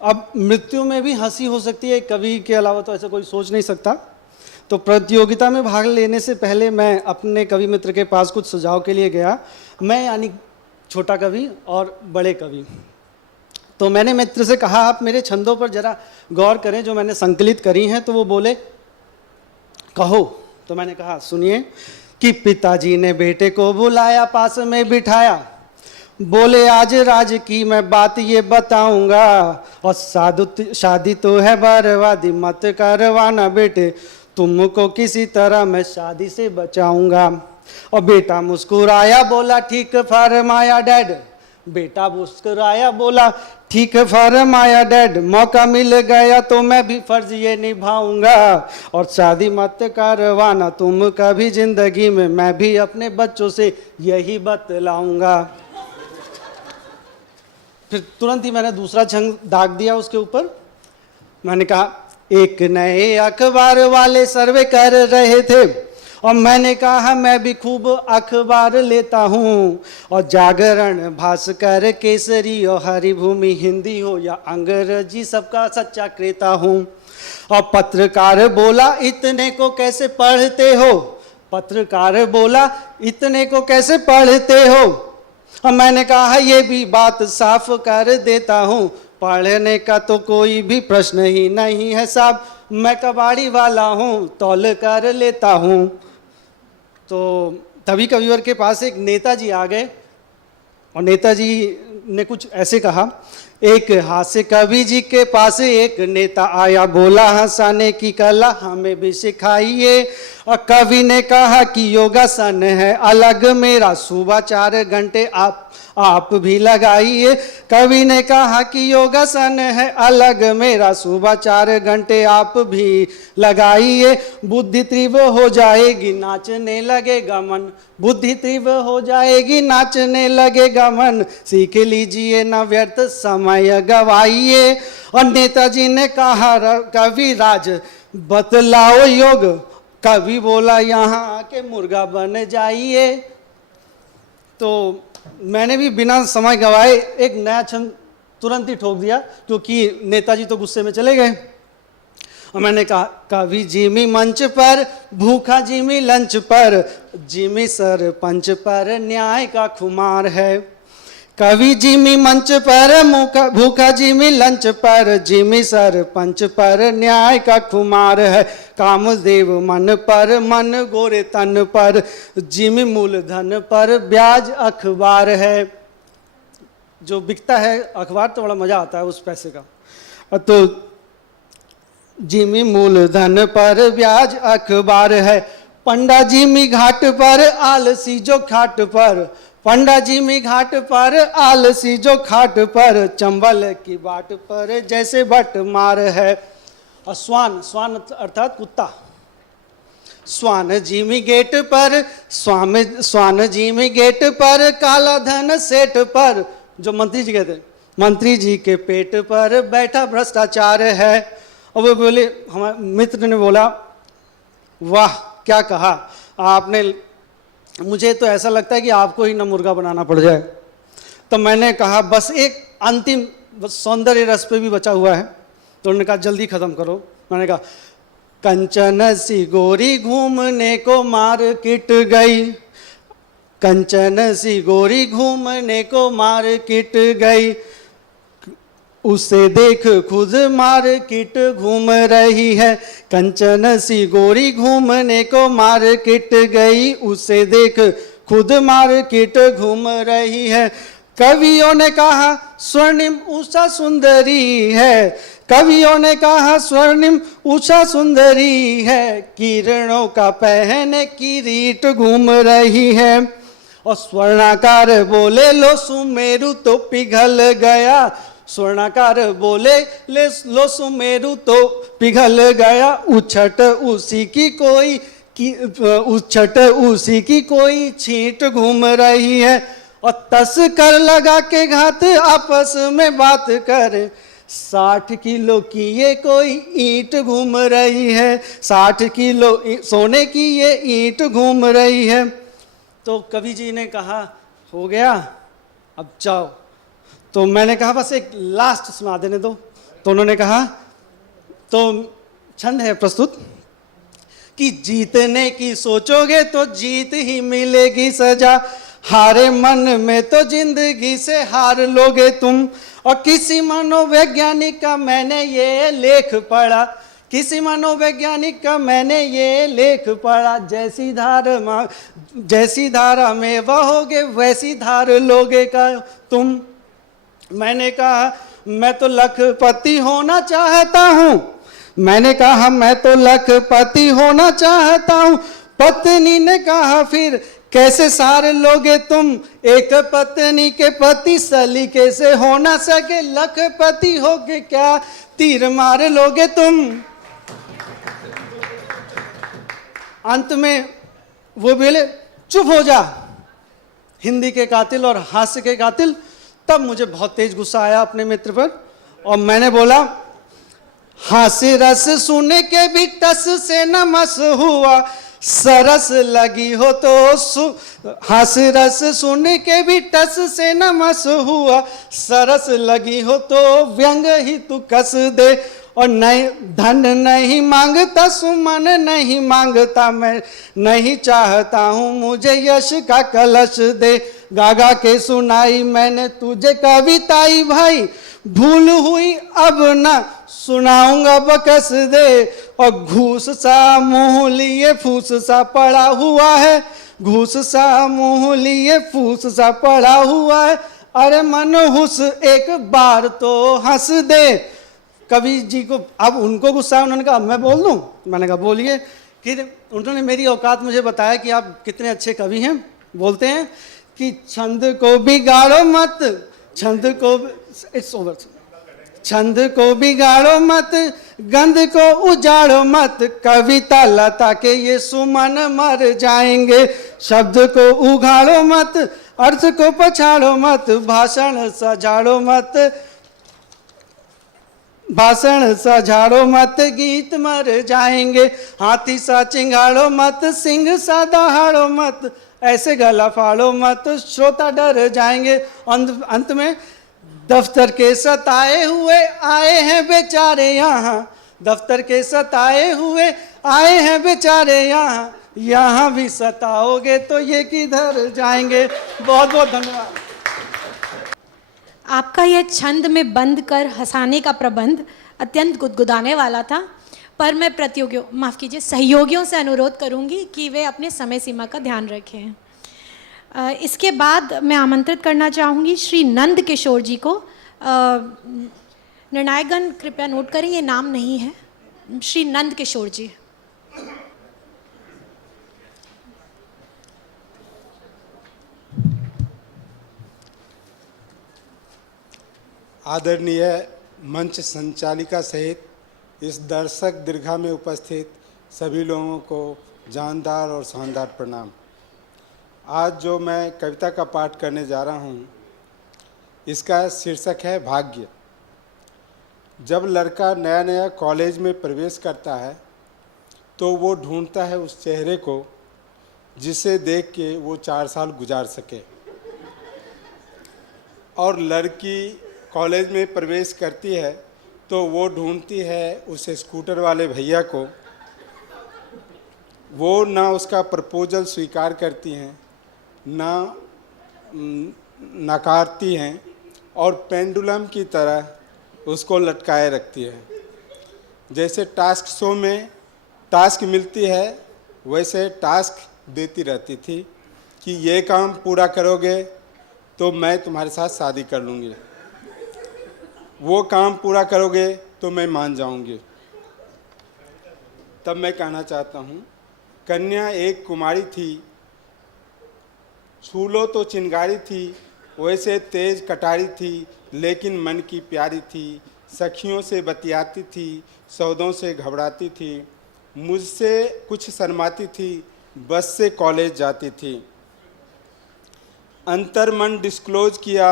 अब मृत्यु में भी हंसी हो सकती है, कवि के अलावा तो ऐसा कोई सोच नहीं सकता। तो प्रतियोगिता में भाग लेने से पहले मैं अपने कवि मित्र के पास कुछ सुझाव के लिए गया, मैं यानी छोटा कवि और बड़े कवि। तो मैंने मित्र से कहा आप मेरे छंदों पर जरा गौर करें जो मैंने संकलित करी हैं। तो वो बोले कहो। तो मैंने कहा सुनिए कि पिताजी ने बेटे को बुलाया पास में बिठाया, बोले आज राज की मैं बात ये बताऊंगा और शादी तो है बर्बादी मत करवाना बेटे, तुमको किसी तरह मैं शादी से बचाऊंगा। और बेटा मुस्कुराया बोला ठीक फरमाया डैड, बेटा मुस्कुराया बोला ठीक फरमाया डैड, मौका मिल गया तो मैं भी फर्ज ये निभाऊंगा और शादी मत करवाना तुम कभी जिंदगी में, मैं भी अपने बच्चों से यही बतलाऊंगा। फिर तुरंत ही मैंने दूसरा छंद दाग दिया उसके ऊपर। मैंने कहा एक नए अखबार वाले सर्वे कर रहे थे और मैंने कहा मैं भी खूब अखबार लेता हूँ और जागरण भास्कर केसरी और हरिभूमि हिंदी हो या अंग्रेजी सबका सच्चा क्रेता हूँ। और पत्रकार बोला इतने को कैसे पढ़ते हो, पत्रकार बोला इतने को कैसे पढ़ते हो। और मैंने कहा ये भी बात साफ कर देता हूँ, पढ़ने का तो कोई भी प्रश्न ही नहीं है साहब, मैं कबाड़ी वाला हूँ तौल कर लेता हूँ। तो तभी कविवर के पास एक नेताजी आ गए और नेताजी ने कुछ ऐसे कहा, एक हास्य कवि जी के पास एक नेता आया, बोला हंसाने की कला हमें भी सिखाइए। और कवि ने कहा कि योगासन है अलग मेरा, सुबह 4 घंटे आप भी लगाइए। कवि ने कहा कि योगासन है अलग मेरा, सुबह 4 घंटे आप भी लगाइए। बुद्धि तीव्र हो जाएगी नाचने लगेगा मन, बुद्धि तीव्र हो जाएगी नाचने लगेगा मन, सीख लीजिए न व्यर्थ समय गवाइए। और नेताजी ने कहा कवि राज बतलाओ योग, कवि बोला यहाँ आके मुर्गा बन जाइए। तो मैंने भी बिना समय गवाए एक नया छंद तुरंत ही ठोक दिया क्योंकि नेताजी तो गुस्से में चले गए। और मैंने कहा कवि जिमी मंच पर भूखा जिमी लंच पर, जिमी सरपंच पर न्याय का खुमार है। कवि जिमी मंच पर भूखा जिमी लंच पर, जिमी सरपंच पर न्याय का खुमार है। कामदेव मन पर मन गोरे तन पर, जिमी मूलधन पर ब्याज अखबार है। जो बिकता है अखबार तो बड़ा मजा आता है उस पैसे का। तो जिमी मूलधन पर ब्याज अखबार है। पंडा जिमी घाट पर आलसी जो खाट पर, पंडा जिमी घाट पर आलसी जो खाट पर, चंबल की बाट पर जैसे बट मार है। और स्वान स्वान अर्थात कुत्ता, स्वान जिमी गेट पर स्वान जिमी गेट पर, काला धन सेठ पर, जो मंत्री जी कहते हैं मंत्री जी के पेट पर बैठा भ्रष्टाचार है। और वो बोले हमारे मित्र ने बोला वाह क्या कहा आपने, मुझे तो ऐसा लगता है कि आपको ही न मुर्गा बनाना पड़ जाए। तो मैंने कहा बस एक अंतिम सौंदर्य रस पे भी बचा हुआ है। तो उन्होंने कहा जल्दी ख़त्म करो। मैंने कहा कंचन सी गोरी घूमने को मार्केट गई, कंचन सी गोरी घूमने को मार्केट गई, उसे देख खुद मार्केट घूम रही है। कंचन सी गोरी घूमने को मार्केट गई, उसे देख खुद मार्केट घूम रही है। कवियों ने कहा स्वर्णिम उषा सुंदरी है, कवियों ने कहा स्वर्णिम उषा सुंदरी है, किरणों का पहने किरीट घूम रही है। और स्वर्णाकार बोले लो सुमेरु तो पिघल गया, स्वर्णाकार बोले ले लो सुमेरु तो पिघल गया, उछट उसी की कोई कि उस छट उसी की कोई छींट घूम रही है, और तस कर लगा के घात आपस में बात कर, 60 किलो की ये कोई ईंट घूम रही है, 60 किलो सोने की ये ईंट घूम रही है। तो कवि जी ने कहा हो गया अब जाओ। तो मैंने कहा बस एक लास्ट सुना देने दो। तो उन्होंने कहा, तो छंद है प्रस्तुत कि जीतने की सोचोगे तो जीत ही मिलेगी सजा, हारे मन में तो जिंदगी से हार लोगे तुम। और किसी मनोवैज्ञानिक का मैंने ये लेख पढ़ा, किसी मनोवैज्ञानिक का मैंने ये लेख पढ़ा, जैसी धारा में बहोगे वैसी धार लोगे का तुम। मैंने कहा मैं तो लखपति होना चाहता हूँ, मैंने कहा मैं तो लखपति होना चाहता हूँ। पत्नी ने कहा फिर कैसे सार लोगे तुम, एक पत्नी के पति सलीके से हो ना सके, लखपति होके क्या तीर मार लोगे तुम। अंत में वो बोले चुप हो जा, हिंदी के कातिल और हास्य के कातिल। तब मुझे बहुत तेज गुस्सा आया अपने मित्र पर, और मैंने बोला हास्य रस सुने के भी टस से न मस हुआ, सरस लगी हो तो हास्य रस सुने के भी टस से न मस हुआ, सरस लगी हो तो व्यंग ही तू कस दे। और नहीं धन नहीं मांगता सुमन नहीं मांगता, मैं नहीं चाहता हूँ मुझे यश का कलश दे। गागा के सुनाई मैंने तुझे कविताई भाई, भूल हुई अब ना सुनाऊंगा बकस दे। और घूस सा मुँह लिए फूस सा पड़ा हुआ है, घूस सा मुँह लिए फूस सा पड़ा हुआ है, अरे मनहूस एक बार तो हंस दे। कवि जी को अब उनको गुस्सा है, उन्होंने कहा मैं बोल दूं। मैंने कहा बोलिए। फिर उन्होंने मेरी औकात मुझे बताया कि आप कितने अच्छे कवि हैं। बोलते हैं कि छंद को बिगाड़ो मत, छंद को इट्स ओवर, छंद को बिगाड़ो मत, गंध को उजाड़ो मत, कविता लता के ये सुमन मर जाएंगे। शब्द को उघाड़ो मत, अर्थ को पछाड़ो मत, भाषण सजाड़ो मत, भाषण सजाड़ो मत, गीत मर जाएंगे। हाथी सा चिंगाड़ो मत, सिंह सा दहाड़ो मत, ऐसे गला फाड़ो मत, श्रोता डर जाएंगे। अंत में दफ्तर के सताए हुए आए हैं बेचारे यहाँ, दफ्तर के सताए हुए आए हैं बेचारे यहाँ, यहाँ भी सताओगे तो ये किधर जाएंगे। बहुत बहुत धन्यवाद। आपका यह छंद में बंद कर हंसाने का प्रबंध अत्यंत गुदगुदाने वाला था, पर मैं प्रतियोगियों माफ़ कीजिए सहयोगियों से अनुरोध करूंगी कि वे अपने समय सीमा का ध्यान रखें। इसके बाद मैं आमंत्रित करना चाहूँगी श्री नंद किशोर जी को। निर्णायकगण कृपया नोट करें, ये नाम नहीं है, श्री नंद किशोर जी। आदरणीय मंच संचालिका सहित इस दर्शक दीर्घा में उपस्थित सभी लोगों को जानदार और शानदार प्रणाम। आज जो मैं कविता का पाठ करने जा रहा हूँ, इसका शीर्षक है भाग्य। जब लड़का नया नया कॉलेज में प्रवेश करता है तो वो ढूंढता है उस चेहरे को जिसे देख के वो 4 साल गुजार सके, और लड़की कॉलेज में प्रवेश करती है तो वो ढूंढती है उस स्कूटर वाले भैया को। वो ना उसका प्रपोजल स्वीकार करती हैं, ना नकारती हैं, और पेंडुलम की तरह उसको लटकाए रखती है। जैसे टास्क शो में टास्क मिलती है, वैसे टास्क देती रहती थी कि ये काम पूरा करोगे तो मैं तुम्हारे साथ शादी कर लूँगी, वो काम पूरा करोगे तो मैं मान जाऊंगी। तब मैं कहना चाहता हूँ, कन्या एक कुमारी थी, छू लो तो चिंगारी थी, वैसे तेज कटारी थी, लेकिन मन की प्यारी थी। सखियों से बतियाती थी, सौदों से घबराती थी, मुझसे कुछ शर्माती थी, बस से कॉलेज जाती थी। अंतर्मन डिस्क्लोज किया,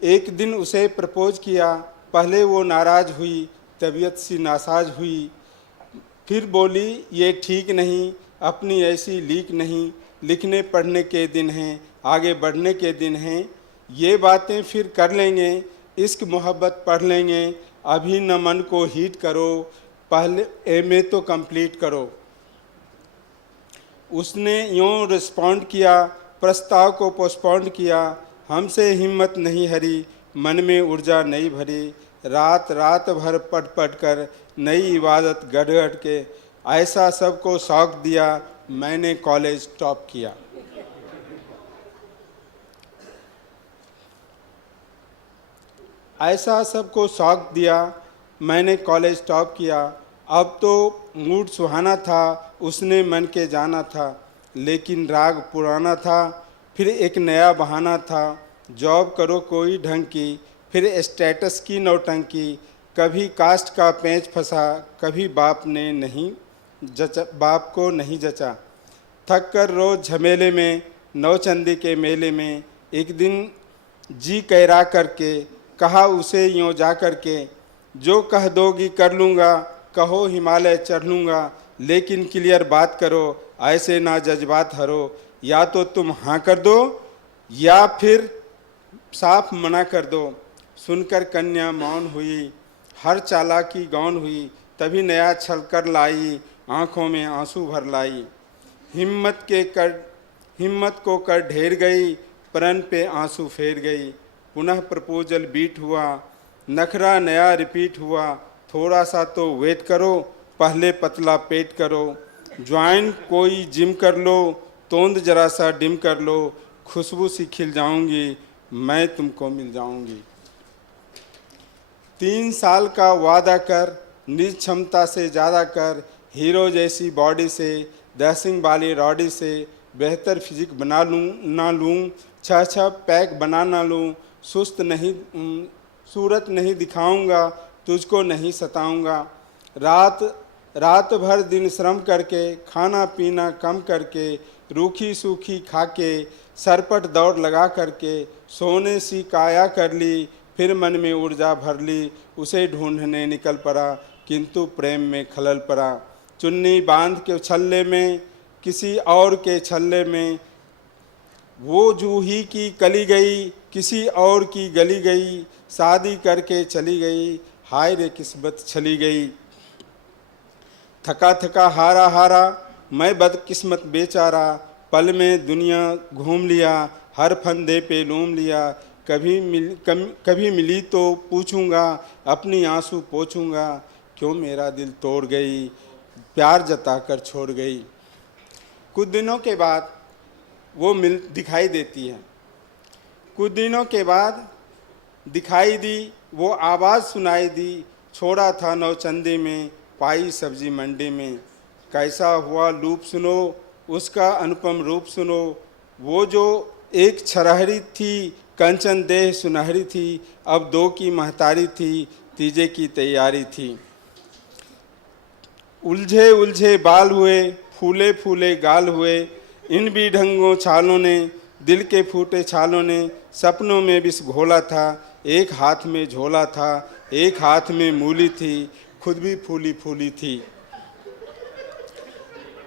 एक दिन उसे प्रपोज किया। पहले वो नाराज़ हुई, तबीयत सी नासाज हुई, फिर बोली ये ठीक नहीं, अपनी ऐसी लीक नहीं, लिखने पढ़ने के दिन हैं, आगे बढ़ने के दिन हैं, ये बातें फिर कर लेंगे, इश्क मोहब्बत पढ़ लेंगे, अभी न मन को हीट करो, पहले एमए तो कंप्लीट करो। उसने यूँ रिस्पॉन्ड किया, प्रस्ताव को पोस्टपोन किया, हमसे हिम्मत नहीं हरी, मन में ऊर्जा नहीं भरी, रात रात भर पढ़ पढ़ कर नई इबादत गढ़ गढ़ के, ऐसा सबको शौक दिया, मैंने कॉलेज टॉप किया। ऐसा सबको शौक दिया, मैंने कॉलेज टॉप किया। अब तो मूड सुहाना था, उसने मन के जाना था, लेकिन राग पुराना था, फिर एक नया बहाना था, जॉब करो कोई ढंग की, फिर स्टेटस की नौटंकी, कभी कास्ट का पेंच फंसा, कभी बाप को नहीं जचा। थक कर रोज झमेले में, नौचंदी के मेले में, एक दिन जी कैरा करके कहा उसे यूँ जा करके, जो कह दोगी कर लूँगा, कहो हिमालय चढ़ लूँगा, लेकिन क्लियर बात करो, ऐसे ना जज्बात हरो, या तो तुम हाँ कर दो या फिर साफ मना कर दो। सुनकर कन्या मौन हुई, हर चालाकी गौन हुई, तभी नया छल कर लाई, आँखों में आंसू भर लाई। हिम्मत को कर ढेर गई, प्रण पे आंसू फेर गई, पुनः प्रपोजल बीट हुआ, नखरा नया रिपीट हुआ, थोड़ा सा तो वेट करो, पहले पतला पेट करो, ज्वाइन कोई जिम कर लो, तोंद जरा सा डिम कर लो, खुशबू सी खिल जाऊंगी, मैं तुमको मिल जाऊंगी। 3 साल का वादा कर, निज क्षमता से ज़्यादा कर, हीरो जैसी बॉडी से, डैशिंग वाली रॉडी से, बेहतर फिजिक बना लूँ ना लूँ, 6 पैक बना ना लूँ, सुस्त नहीं सूरत नहीं दिखाऊंगा, तुझको नहीं सताऊंगा। रात भर दिन श्रम करके, खाना पीना कम करके, रूखी सूखी खाके, सरपट दौड़ लगा करके, सोने सी काया कर ली, फिर मन में ऊर्जा भर ली, उसे ढूंढने निकल पड़ा, किंतु प्रेम में खलल पड़ा। चुन्नी बांध के छल्ले में, किसी और के छल्ले में, वो जूही की कली गई, किसी और की गली गई, शादी करके चली गई, हाय रे किस्मत चली गई। थका थका हारा हारा, मैं बदकिस्मत बेचारा, पल में दुनिया घूम लिया, हर फंदे पे लूम लिया, कभी मिली तो पूछूंगा, अपनी आंसू पोछूंगा, क्यों मेरा दिल तोड़ गई, प्यार जताकर छोड़ गई। कुछ दिनों के बाद वो दिखाई देती है, कुछ दिनों के बाद दिखाई दी, वो आवाज़ सुनाई दी, छोड़ा था नौचंदी में, पाई सब्जी मंडी में, कैसा हुआ लूप सुनो, उसका अनुपम रूप सुनो, वो जो एक छरहरी थी, कंचन देह सुनहरी थी, अब 2 की महतारी थी, तीजे की तैयारी थी। उलझे उलझे बाल हुए, फूले फूले गाल हुए, इन भी ढंगों छालों ने, दिल के फूटे छालों ने, सपनों में विष घोला था, एक हाथ में झोला था, एक हाथ में मूली थी, खुद भी फूली फूली थी।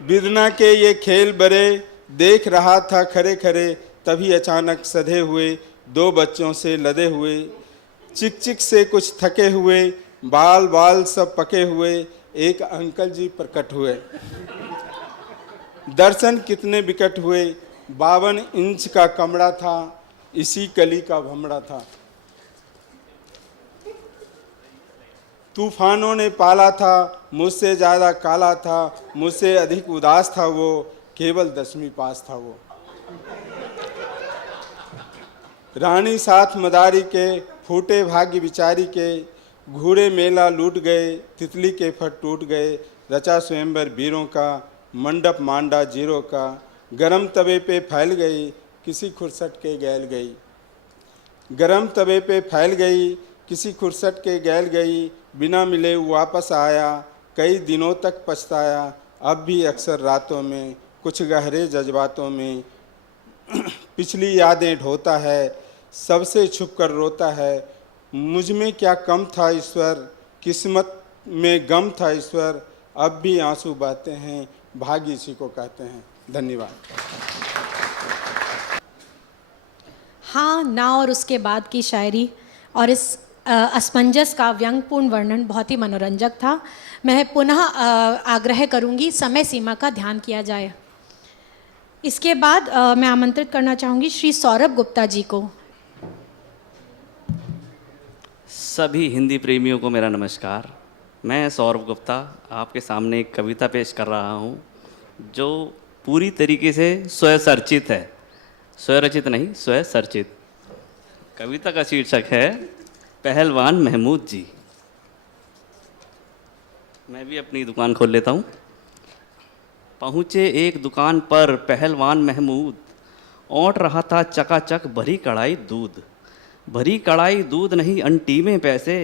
बिदना के ये खेल बरे, देख रहा था खरे खरे, तभी अचानक सधे हुए, 2 बच्चों से लदे हुए, चिक चिक से कुछ थके हुए, बाल बाल सब पके हुए, एक अंकल जी प्रकट हुए। दर्शन कितने विकट हुए, 52 इंच का कमरा था, इसी कली का भमड़ा था। तूफानों ने पाला था, मुझसे ज़्यादा काला था, मुझसे अधिक उदास था वो, केवल 10वीं पास था वो। रानी साथ मदारी के, फूटे भाग्य बिचारी के, घूरे मेला लूट गए, तितली के फट टूट गए, रचा स्वयंवर वीरों का, मंडप मांडा जीरो का, गरम तवे पे फैल गई, किसी खुरसट के गैल गई। गरम तवे पे फैल गई, किसी खुरसट के गैल गई, बिना मिले वापस आया, कई दिनों तक पछताया, अब भी अक्सर रातों में कुछ गहरे जज्बातों में पिछली यादें ढोता है, सबसे छुप कर रोता है। मुझ में क्या कम था ईश्वर, किस्मत में गम था ईश्वर, अब भी आंसू बहते हैं, भाग्य इसी को कहते हैं। धन्यवाद। हाँ ना और उसके बाद की शायरी और इस असमंजस का व्यंग्यपूर्ण वर्णन बहुत ही मनोरंजक था। मैं पुनः आग्रह करूंगी समय सीमा का ध्यान किया जाए। इसके बाद मैं आमंत्रित करना चाहूँगी श्री सौरभ गुप्ता जी को। सभी हिंदी प्रेमियों को मेरा नमस्कार। मैं सौरभ गुप्ता आपके सामने एक कविता पेश कर रहा हूँ जो पूरी तरीके से स्वसर्चित है, स्वरचित नहीं, स्वसर्चित। कविता का शीर्षक है पहलवान महमूद जी। मैं भी अपनी दुकान खोल लेता हूँ। पहुँचे एक दुकान पर पहलवान महमूद, औंट रहा था चकाचक भरी कढ़ाई दूध। भरी कढ़ाई दूध नहीं अंटी में पैसे,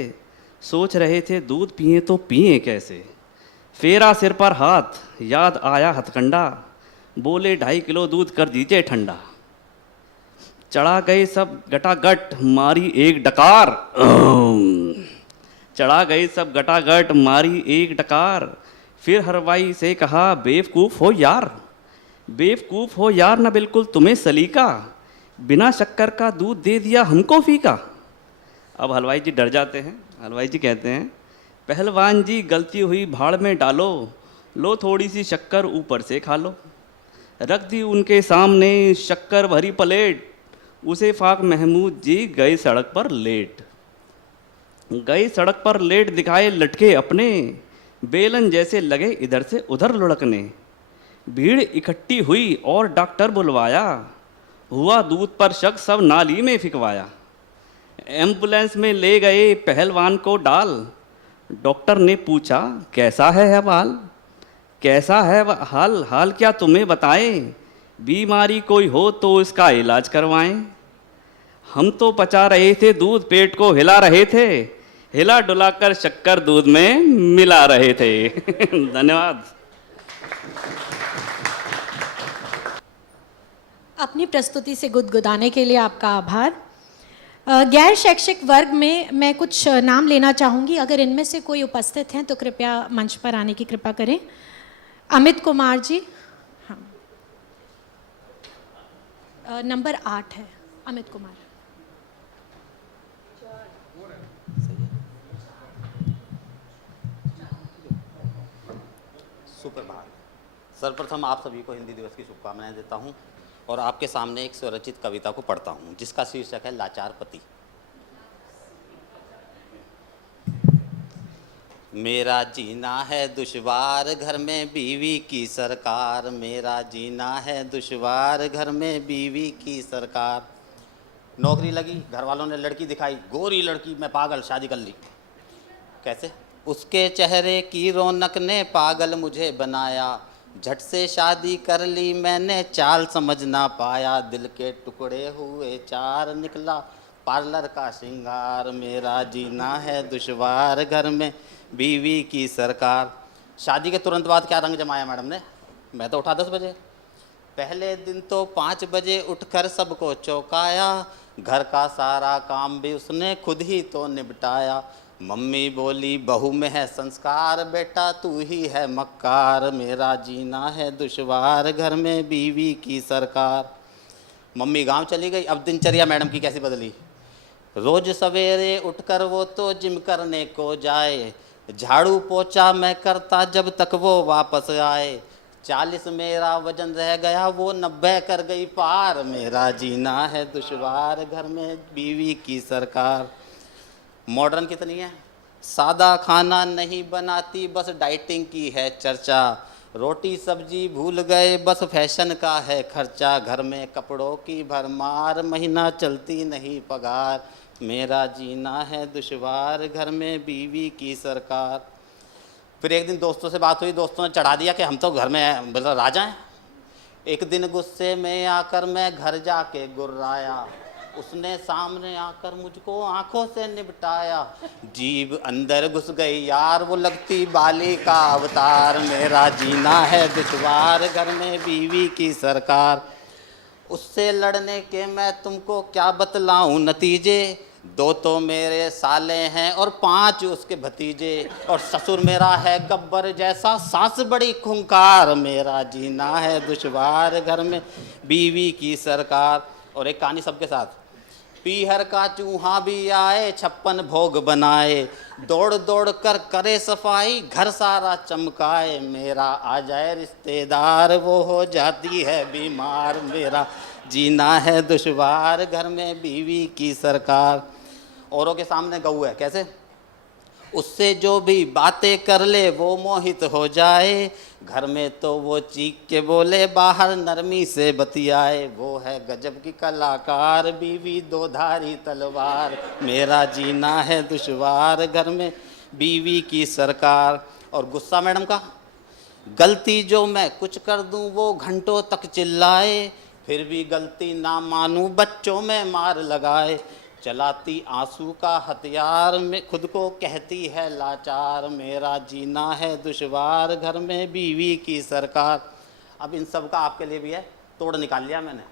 सोच रहे थे दूध पिए तो पिए कैसे। फेरा सिर पर हाथ, याद आया हथकंडा, बोले 2.5 किलो दूध कर दीजिए ठंडा। चढ़ा गए सब गटागट, मारी एक डकार। चढ़ा गए सब गटागट, मारी एक डकार। फिर हलवाई से कहा बेवकूफ़ हो यार, बेवकूफ़ हो यार, ना बिल्कुल तुम्हें सलीका, बिना शक्कर का दूध दे दिया हमको फीका। अब हलवाई जी डर जाते हैं। हलवाई जी कहते हैं पहलवान जी गलती हुई भाड़ में डालो, लो थोड़ी सी शक्कर ऊपर से खा लो। रख दी उनके सामने शक्कर भरी प्लेट, उसे फाक महमूद जी गए सड़क पर लेट। गए सड़क पर लेट दिखाए लटके अपने, बेलन जैसे लगे इधर से उधर लुढ़कने। भीड़ इकट्ठी हुई और डॉक्टर बुलवाया, हुआ दूध पर शक सब नाली में फिकवाया। एम्बुलेंस में ले गए पहलवान को डाल, डॉक्टर ने पूछा कैसा है हाल, कैसा है हाल, हाल क्या तुम्हें बताएं, बीमारी कोई हो तो इसका इलाज करवाएं। हम तो पचा रहे थे दूध, पेट को हिला रहे थे, हिला डुलाकर शक्कर दूध में मिला रहे थे। धन्यवाद। अपनी प्रस्तुति से गुदगुदाने के लिए आपका आभार। गैर शैक्षिक वर्ग में मैं कुछ नाम लेना चाहूँगी, अगर इनमें से कोई उपस्थित हैं तो कृपया मंच पर आने की कृपा करें। अमित कुमार जी, हाँ, नंबर 8 है अमित कुमार। सुप्रभात। सर्वप्रथम आप सभी को हिंदी दिवस की शुभकामनाएं देता हूं और आपके सामने एक स्वरचित कविता को पढ़ता हूं जिसका शीर्षक है लाचार पति। मेरा जीना है दुश्वार, घर में बीवी की सरकार। मेरा जीना है दुश्वार, घर में बीवी की सरकार। नौकरी लगी, घर वालों ने लड़की दिखाई, गोरी लड़की, मैं पागल, शादी कर ली। कैसे? उसके चेहरे की रौनक ने पागल मुझे बनाया, झट से शादी कर ली मैंने, चाल समझ ना पाया। दिल के टुकड़े हुए चार, निकला पार्लर का श्रृंगार। मेरा जीना है दुश्वार, घर में बीवी की सरकार। शादी के तुरंत बाद क्या रंग जमाया मैडम ने? मैं तो उठा 10 बजे। पहले दिन तो 5 बजे उठकर सबको चौंकाया, घर का सारा काम भी उसने खुद ही तो निपटाया। मम्मी बोली बहू में है संस्कार, बेटा तू ही है मक्कार। मेरा जीना है दुश्वार, घर में बीवी की सरकार। मम्मी गांव चली गई। अब दिनचर्या मैडम की कैसी बदली? रोज सवेरे उठकर वो तो जिम करने को जाए, झाड़ू पोछा मैं करता जब तक वो वापस आए। 40 मेरा वजन रह गया, वो 90 कर गई पार। मेरा जीना है दुश्वार, घर में बीवी की सरकार। मॉडर्न कितनी है, सादा खाना नहीं बनाती, बस डाइटिंग की है चर्चा। रोटी सब्जी भूल गए, बस फैशन का है खर्चा। घर में कपड़ों की भरमार, महीना चलती नहीं पगार। मेरा जीना है दुश्वार, घर में बीवी की सरकार। फिर एक दिन दोस्तों से बात हुई, दोस्तों ने चढ़ा दिया कि हम तो घर में मतलब राजा हैं। एक दिन गुस्से में आकर मैं घर जाके गुर्राया, उसने सामने आकर मुझको आंखों से निपटाया, जीभ अंदर घुस गई यार वो लगती बाली का अवतार, मेरा जीना है दुश्वार घर में बीवी की सरकार। उससे लड़ने के मैं तुमको क्या बतलाऊं नतीजे, 2 तो मेरे साले हैं और 5 उसके भतीजे, और ससुर मेरा है गब्बर जैसा, सास बड़ी खुंखार, मेरा जीना है दुश्वार घर में बीवी की सरकार। और एक कहानी सबके साथ, पीहर का चूहा भी आए 56 भोग बनाए, दौड़ दौड़ कर करे सफाई घर सारा चमकाए, मेरा आ जाए रिश्तेदार वो हो जाती है बीमार, मेरा जीना है दुश्वार घर में बीवी की सरकार। औरों के सामने गऊ है कैसे, उससे जो भी बातें कर ले वो मोहित हो जाए, घर में तो वो चीख के बोले बाहर नरमी से बतियाए, वो है गजब की कलाकार बीवी 2 धारी तलवार, मेरा जीना है दुश्वार घर में बीवी की सरकार। और गुस्सा मैडम का, गलती जो मैं कुछ कर दूं वो घंटों तक चिल्लाए, फिर भी गलती ना मानूं बच्चों में मार लगाए, चलाती आंसू का हथियार में खुद को कहती है लाचार, मेरा जीना है दुश्वार घर में बीवी की सरकार। अब इन सब का आपके लिए भी है, तोड़ निकाल लिया मैंने,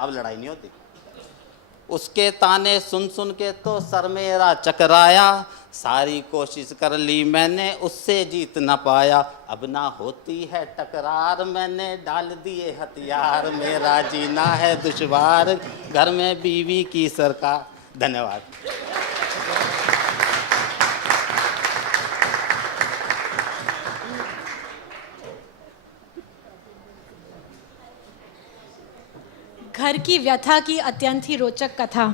अब लड़ाई नहीं होती। उसके ताने सुन सुन के तो सर मेरा चकराया, सारी कोशिश कर ली मैंने उससे जीत न पाया, अब ना होती है टकरार मैंने डाल दिए हथियार, मेरा जीना है दुश्वार घर में बीवी की सरकार। धन्यवाद। घर की व्यथा की अत्यंत ही रोचक कथा।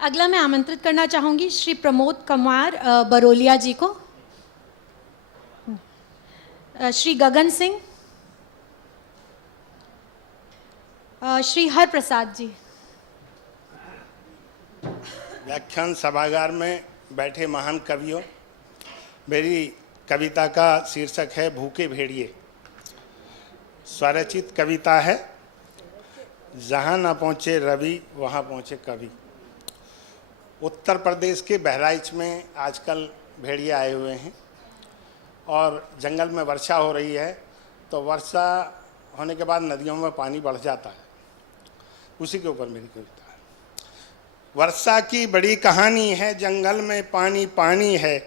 अगला मैं आमंत्रित करना चाहूंगी श्री प्रमोद कुमार बरोलिया जी को, श्री गगन सिंह, श्री हर प्रसाद जी। व्याख्यान सभागार में बैठे महान कवियों, मेरी कविता का शीर्षक है भूखे भेड़िए। स्वरचित कविता है, जहाँ न पहुँचे रवि वहाँ पहुँचे कवि। उत्तर प्रदेश के बहराइच में आजकल भेड़िए आए हुए हैं और जंगल में वर्षा हो रही है, तो वर्षा होने के बाद नदियों में पानी बढ़ जाता है, उसी के ऊपर मेरी कविता। वर्षा की बड़ी कहानी है, जंगल में पानी पानी है,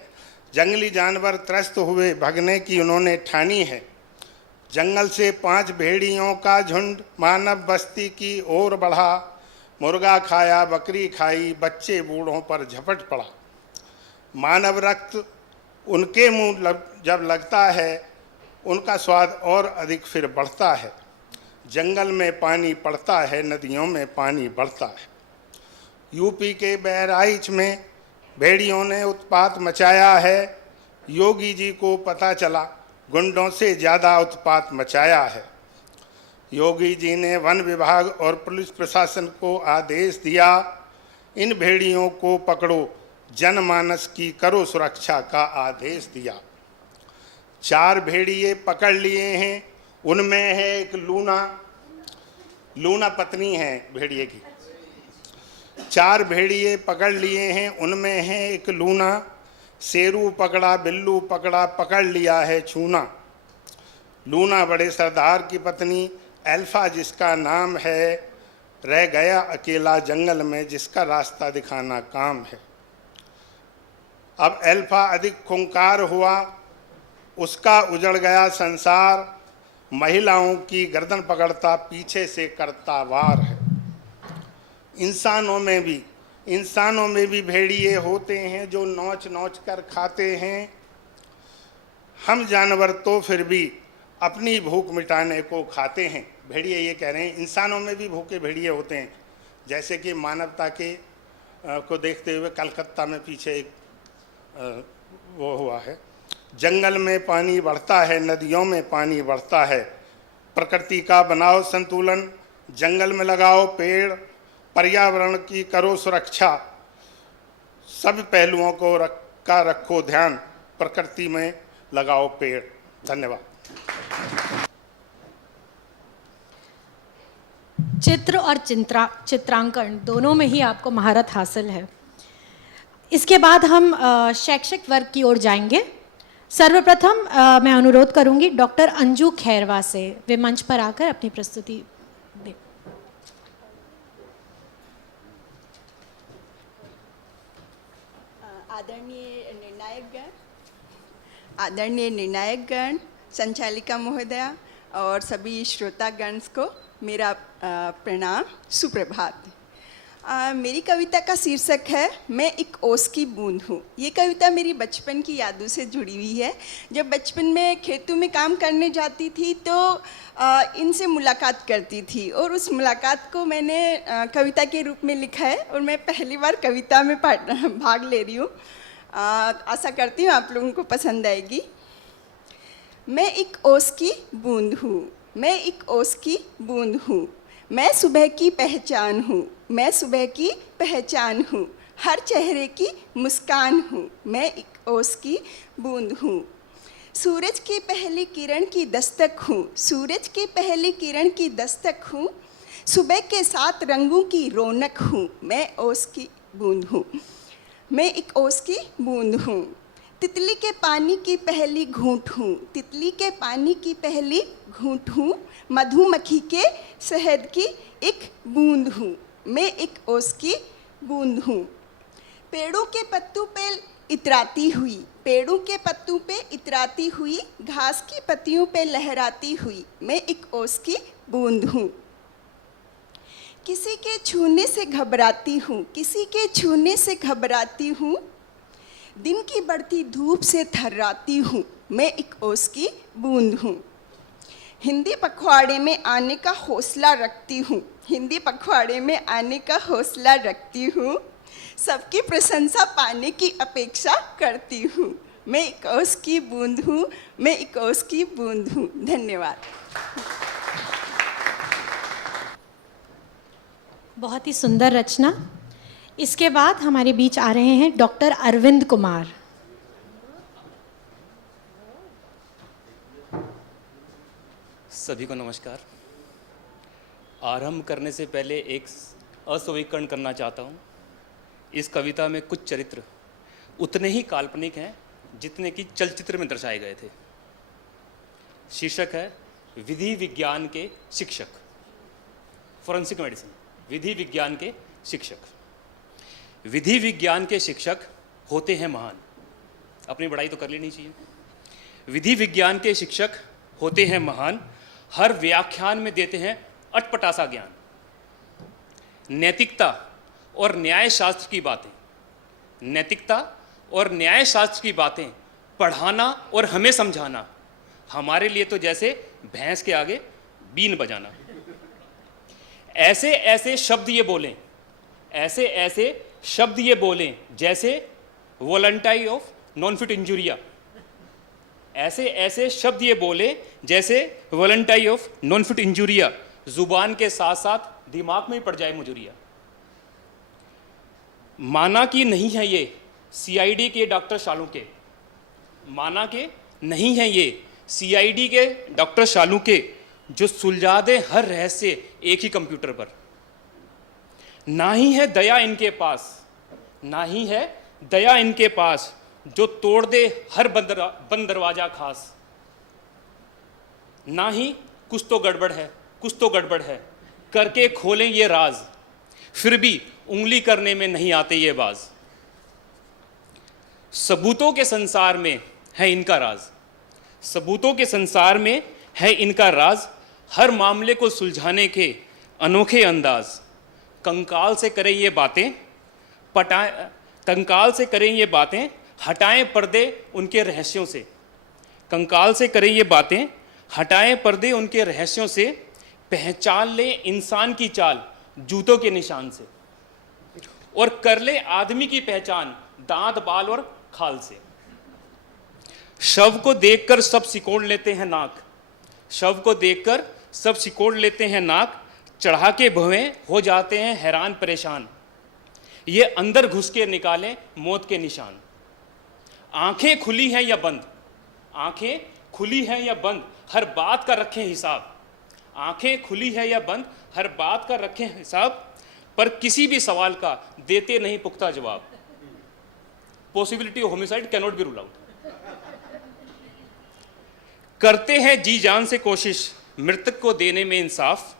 जंगली जानवर त्रस्त हुए भगने की उन्होंने ठानी है। जंगल से 5 भेड़ियों का झुंड मानव बस्ती की ओर बढ़ा, मुर्गा खाया बकरी खाई बच्चे बूढ़ों पर झपट पड़ा। मानव रक्त उनके मुंह जब लगता है, उनका स्वाद और अधिक फिर बढ़ता है। जंगल में पानी पड़ता है, नदियों में पानी बढ़ता है। यूपी के बहराइच में भेड़ियों ने उत्पात मचाया है, योगी जी को पता चला गुंडों से ज़्यादा उत्पात मचाया है। योगी जी ने वन विभाग और पुलिस प्रशासन को आदेश दिया, इन भेड़ियों को पकड़ो, जनमानस की करो सुरक्षा का आदेश दिया। 4 भेड़िए पकड़ लिए हैं, उनमें है एक लूना पत्नी है भेड़िए की। 4 भेड़िए पकड़ लिए हैं, उनमें है एक लूना, शेरू पकड़ा बिल्लू पकड़ा पकड़ लिया है छूना। लूना बड़े सरदार की पत्नी, अल्फा जिसका नाम है, रह गया अकेला जंगल में जिसका रास्ता दिखाना काम है। अब अल्फा अधिक खूंखार हुआ, उसका उजड़ गया संसार, महिलाओं की गर्दन पकड़ता पीछे से करता वार है। इंसानों में भी भेड़िए होते हैं जो नोच नोच कर खाते हैं। हम जानवर तो फिर भी अपनी भूख मिटाने को खाते हैं। भेड़िए ये कह रहे हैं इंसानों में भी भूखे भेड़िए होते हैं। जैसे कि मानवता के को देखते हुए कलकत्ता में पीछे एक वो हुआ है, जंगल में पानी बढ़ता है, नदियों में पानी बढ़ता है। प्रकृति का बनाओ संतुलन, जंगल में लगाओ पेड़, पर्यावरण की करो सुरक्षा, सब पहलुओं को रखो ध्यान, प्रकृति में लगाओ पेड़। धन्यवाद। चित्र और चित्रांकन दोनों में ही आपको महारत हासिल है। इसके बाद हम शैक्षिक वर्ग की ओर जाएंगे। सर्वप्रथम मैं अनुरोध करूंगी डॉक्टर अंजू खैरवा से, वे मंच पर आकर अपनी प्रस्तुति दें। आदरणीय निर्णायकगण, संचालिका महोदया और सभी श्रोतागण को मेरा प्रणाम, सुप्रभात। मेरी कविता का शीर्षक है मैं एक ओस की बूंद हूँ। ये कविता मेरी बचपन की यादों से जुड़ी हुई है। जब बचपन में खेतों में काम करने जाती थी तो इनसे मुलाकात करती थी और उस मुलाकात को मैंने कविता के रूप में लिखा है और मैं पहली बार कविता में भाग ले रही हूँ। आशा करती हूँ आप लोगों को पसंद आएगी। मैं एक ओस की बूंद हूँ, मैं एक ओस की बूंद हूँ, मैं सुबह की पहचान हूँ, मैं सुबह की पहचान हूँ, हर चेहरे की मुस्कान हूँ, मैं एक ओस की बूंद हूँ। सूरज की पहली किरण की दस्तक हूँ, सूरज की पहली किरण की दस्तक हूँ, सुबह के 7 रंगों की रौनक हूँ, मैं ओस की बूंद हूँ, मैं एक ओस की बूंद हूँ। तितली के पानी की पहली घूंट हूँ, तितली के पानी की पहली घूंट हूँ, मधुमक्खी के शहद की एक बूंद हूँ, मैं एक ओस की बूंद हूँ। पेड़ों के पत्तों पे इतराती हुई, पेड़ों के पत्तों पे इतराती हुई, घास की पत्तियों पे लहराती हुई, मैं एक ओस की बूंद हूँ। किसी के छूने से घबराती हूँ, किसी के छूने से घबराती हूँ, दिन की बढ़ती धूप से थर्राती हूँ, मैं एक ओस की बूंद हूँ। हिंदी पखवाड़े में आने का हौसला रखती हूँ, हिंदी पखवाड़े में आने का हौसला रखती हूँ, सबकी प्रशंसा पाने की अपेक्षा करती हूँ, मैं एक ओस की बूंद हूँ, मैं एक ओस की बूंद हूँ। धन्यवाद। बहुत ही सुंदर रचना। इसके बाद हमारे बीच आ रहे हैं डॉक्टर अरविंद कुमार। सभी को नमस्कार। आरंभ करने से पहले एक अस्वीकरण करना चाहता हूँ। इस कविता में कुछ चरित्र उतने ही काल्पनिक हैं जितने कि चलचित्र में दर्शाए गए थे। शीर्षक है विधि विज्ञान के शिक्षक, फॉरेंसिक मेडिसिन, विधि विज्ञान के शिक्षक। विधि विज्ञान के शिक्षक होते हैं महान। अपनी बड़ाई तो कर लेनी चाहिए। विधि विज्ञान के शिक्षक होते हैं महान, हर व्याख्यान में देते हैं अटपटा सा ज्ञान। नैतिकता और न्याय शास्त्र की बातें, नैतिकता और न्याय शास्त्र की बातें पढ़ाना और हमें समझाना हमारे लिए तो जैसे भैंस के आगे बीन बजाना। ऐसे ऐसे शब्द ये बोलें, ऐसे ऐसे शब्द ये बोलें जैसे वॉलंटाई ऑफ नॉन फिट इंजुरिया, ऐसे ऐसे शब्द ये बोले जैसे वॉलंटाई ऑफ नॉन फिट इंजुरिया, जुबान के साथ साथ दिमाग में ही पड़ जाए मुजुरिया। माना कि नहीं है ये सीआईडी के डॉक्टर शालू के, माना के नहीं है ये सीआईडी के डॉक्टर शालू के, जो सुलझा दे हर रहस्य एक ही कंप्यूटर पर। ना ही है दया इनके पास, ना ही है दया इनके पास, जो तोड़ दे हर बंद दरवाजा खास। ना ही कुछ तो गड़बड़ है, कुछ तो गड़बड़ है, करके खोलें ये राज, फिर भी उंगली करने में नहीं आते ये बाज। सबूतों के संसार में है इनका राज, सबूतों के संसार में है इनका राज, हर मामले को सुलझाने के अनोखे अंदाज। कंकाल से करें ये बातें, कंकाल से करें ये बातें, हटाएं पर्दे उनके रहस्यों से। कंकाल से करें ये बातें, हटाएं पर्दे उनके रहस्यों से, पहचान लें इंसान की चाल जूतों के निशान से, और कर ले आदमी की पहचान दांत बाल और खाल से। शव को देखकर सब सिकोड़ लेते हैं नाक, शव को देखकर सब सिकोड़ लेते हैं नाक, चढ़ा के भवें हो जाते हैं हैरान परेशान, ये अंदर घुस के निकालें मौत के निशान। आंखें खुली हैं या बंद, आंखें खुली हैं या बंद, हर बात का रखें हिसाब, आंखें खुली है या बंद, हर बात का रखें हिसाब, पर किसी भी सवाल का देते नहीं पुख्ता जवाब। Possibility of homicide cannot be rule out. करते हैं जी जान से कोशिश मृतक को देने में इंसाफ,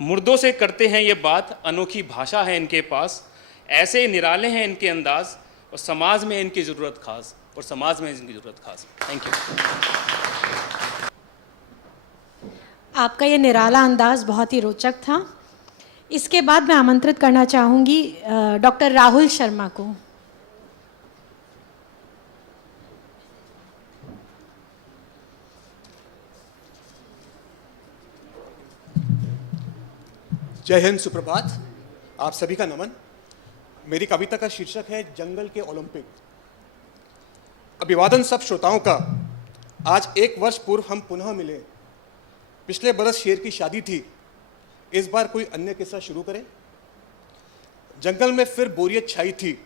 मुर्दों से करते हैं ये बात, अनोखी भाषा है इनके पास, ऐसे निराले हैं इनके अंदाज, और समाज में इनकी ज़रूरत खास, और समाज में इनकी ज़रूरत खास। Thank you. आपका ये निराला अंदाज बहुत ही रोचक था। इसके बाद मैं आमंत्रित करना चाहूँगी डॉक्टर राहुल शर्मा को। जय हिंद, सुप्रभात। आप सभी का नमन। मेरी कविता का शीर्षक है जंगल के ओलंपिक। अभिवादन सब श्रोताओं का। आज 1 वर्ष पूर्व हम पुनः मिले। पिछले बरस शेर की शादी थी, इस बार कोई अन्य किस्सा शुरू करें। जंगल में फिर बोरियत छाई थी,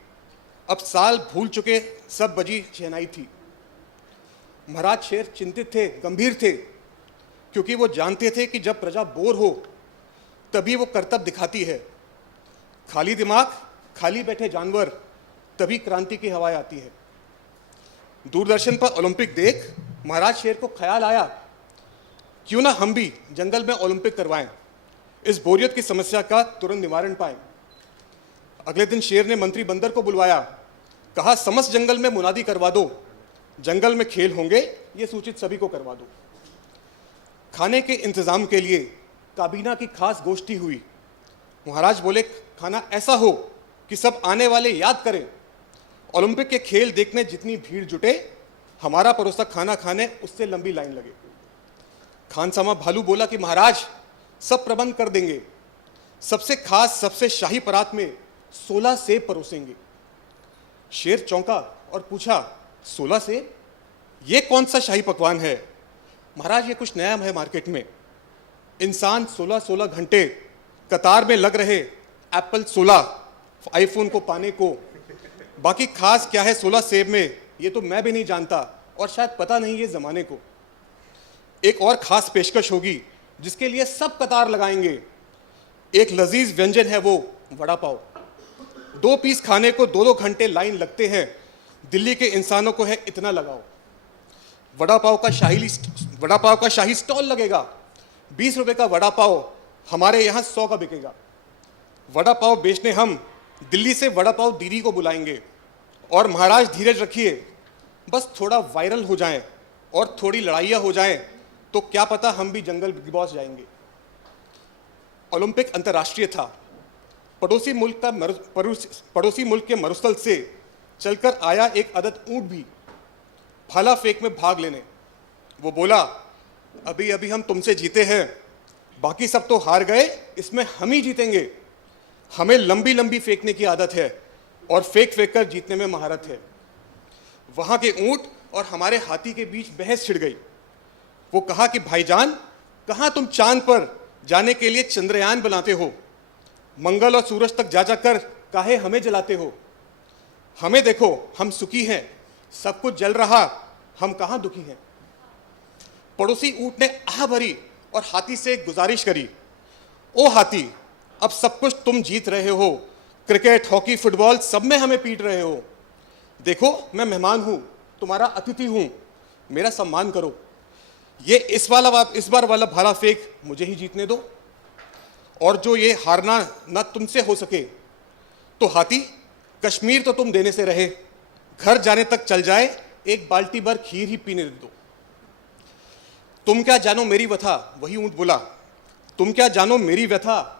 अब साल भूल चुके सब बजी शहनाई थी। महाराज शेर चिंतित थे, गंभीर थे, क्योंकि वो जानते थे कि जब प्रजा बोर हो तभी वो करतब दिखाती है। खाली दिमाग, खाली बैठे जानवर, तभी क्रांति की हवाएं आती है। दूरदर्शन पर ओलंपिक देख महाराज शेर को ख्याल आया, क्यों ना हम भी जंगल में ओलंपिक करवाएं, इस बोरियत की समस्या का तुरंत निवारण पाएं। अगले दिन शेर ने मंत्री बंदर को बुलवाया, कहा समस्त जंगल में मुनादी करवा दो, जंगल में खेल होंगे ये सूचित सभी को करवा दो। खाने के इंतजाम के लिए काबीना की खास गोष्ठी हुई। महाराज बोले खाना ऐसा हो कि सब आने वाले याद करें, ओलंपिक के खेल देखने जितनी भीड़ जुटे, हमारा परोसा खाना खाने उससे लंबी लाइन लगे। खानसामा भालू बोला कि महाराज सब प्रबंध कर देंगे, सबसे खास सबसे शाही परात में 16 सेब परोसेंगे। शेर चौंका और पूछा 16 सेब, ये कौन सा शाही पकवान है? महाराज ये कुछ नया है मार्केट में। इंसान 16 घंटे कतार में लग रहे एप्पल 16 आईफोन को पाने को। बाकी खास क्या है 16 सेब में, ये तो मैं भी नहीं जानता, और शायद पता नहीं ये जमाने को। एक और खास पेशकश होगी जिसके लिए सब कतार लगाएंगे। एक लजीज व्यंजन है वो वड़ा पाव। 2 पीस खाने को 2-2 घंटे लाइन लगते हैं। दिल्ली के इंसानों को है इतना लगाओ। वड़ा पाव का शाही स्टॉल लगेगा। 20 रुपए का वड़ा पाव हमारे यहाँ 100 का बिकेगा। वड़ा पाव बेचने हम दिल्ली से वड़ा पाव दीदी को बुलाएंगे। और महाराज धीरज रखिए, बस थोड़ा वायरल हो जाएं और थोड़ी लड़ाइयाँ हो जाएं तो क्या पता हम भी जंगल बिग बॉस जाएंगे। ओलंपिक अंतर्राष्ट्रीय था। पड़ोसी मुल्क के मरुस्थल से चलकर आया एक अदद ऊंट भी भाला फेंक में भाग लेने। वो बोला अभी अभी हम तुमसे जीते हैं, बाकी सब तो हार गए, इसमें हम ही जीतेंगे। हमें लंबी लंबी फेंकने की आदत है और फेंक फेंक कर जीतने में महारत है। वहां के ऊंट और हमारे हाथी के बीच बहस छिड़ गई। वो कहा कि भाईजान, कहाँ तुम चांद पर जाने के लिए चंद्रयान बनाते हो? मंगल और सूरज तक जा जाकर काहे हमें जलाते हो? हमें देखो, हम सुखी हैं, सब कुछ जल रहा, हम कहाँ दुखी हैं। पड़ोसी ऊंट ने आह भरी और हाथी से गुजारिश करी, ओ हाथी, अब सब कुछ तुम जीत रहे हो, क्रिकेट, हॉकी, फुटबॉल सब में हमें पीट रहे हो। देखो मैं मेहमान हूं, तुम्हारा अतिथि हूं, मेरा सम्मान करो। ये इस बार वाला भाला फेंक मुझे ही जीतने दो, और जो ये हारना ना तुमसे हो सके तो हाथी, कश्मीर तो तुम देने से रहे, घर जाने तक चल जाए, एक बाल्टी भर खीर ही पीने दो। तुम क्या जानो मेरी व्यथा, वही ऊंट बोला, तुम क्या जानो मेरी व्यथा,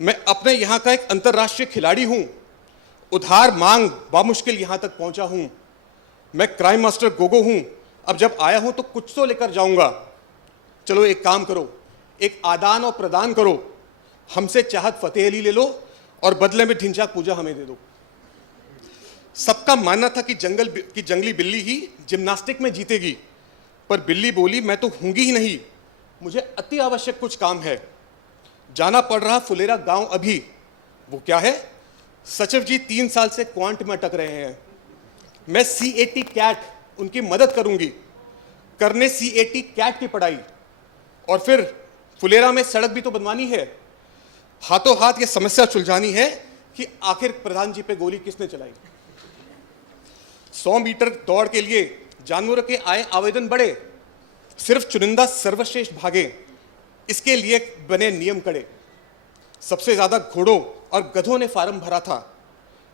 मैं अपने यहाँ का एक अंतर्राष्ट्रीय खिलाड़ी हूँ, उधार मांग बामुश्किल यहाँ तक पहुँचा हूँ। मैं क्राइम मास्टर गोगो हूँ, अब जब आया हूँ तो कुछ तो लेकर जाऊँगा। चलो एक काम करो, एक आदान और प्रदान करो, हमसे चाहत फतेह अली ले लो और बदले में ढिंचाक पूजा हमें दे दो। सबका मानना था कि जंगली बिल्ली ही जिम्नास्टिक में जीतेगी, पर बिल्ली बोली मैं तो हूंगी ही नहीं, मुझे अति आवश्यक कुछ काम है, जाना पड़ रहा फुलेरा गांव अभी। वो क्या है? सचिव जी 3 साल से क्वांट में अटक रहे हैं, मैं CAT कैट उनकी मदद करूंगी, करने CAT कैट की पढ़ाई, और फिर फुलेरा में सड़क भी तो बनवानी है, हाथों हाथ ये समस्या सुलझानी है कि आखिर प्रधान जी पे गोली किसने चलाई। 100 मीटर दौड़ के लिए जानवरों के आए आवेदन बढ़े, सिर्फ चुनिंदा सर्वश्रेष्ठ भागे, इसके लिए बने नियम कड़े। सबसे ज्यादा घोड़ों और गधों ने फार्म भरा था,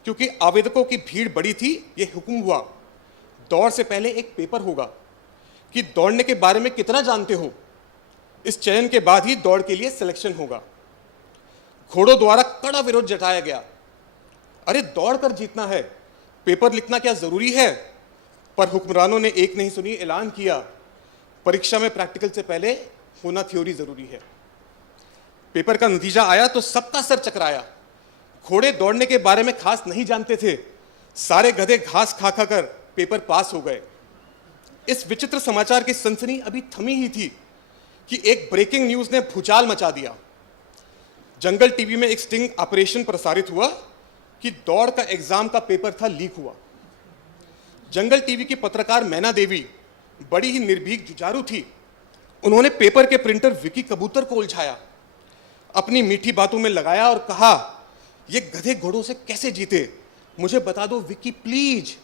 क्योंकि आवेदकों की भीड़ बड़ी थी। यह हुक्म हुआ दौड़ से पहले एक पेपर होगा कि दौड़ने के बारे में कितना जानते हो। इस चयन के बाद ही दौड़ के लिए सिलेक्शन होगा। घोड़ों द्वारा कड़ा विरोध जताया गया। अरे दौड़ कर जीतना है, पेपर लिखना क्या जरूरी है? पर हुक्मरानों ने एक नहीं सुनी, ऐलान किया परीक्षा में प्रैक्टिकल से पहले होना थ्योरी जरूरी है। पेपर का नतीजा आया तो सबका सर चकराया। घोड़े दौड़ने के बारे में खास नहीं जानते थे, सारे गधे घास खा खा कर पेपर पास हो गए। इस विचित्र समाचार की सनसनी अभी थमी ही थी कि एक ब्रेकिंग न्यूज ने भूचाल मचा दिया। जंगल टीवी में एक स्टिंग ऑपरेशन प्रसारित हुआ कि दौड़ का एग्जाम का पेपर था लीक हुआ। जंगल टीवी की पत्रकार मैना देवी बड़ी ही निर्भीक जुझारू थी। उन्होंने पेपर के प्रिंटर विकी कबूतर को उलझाया, अपनी मीठी बातों में लगाया और कहा, ये गधे घोड़ों से कैसे जीते, मुझे बता दो विकी प्लीज।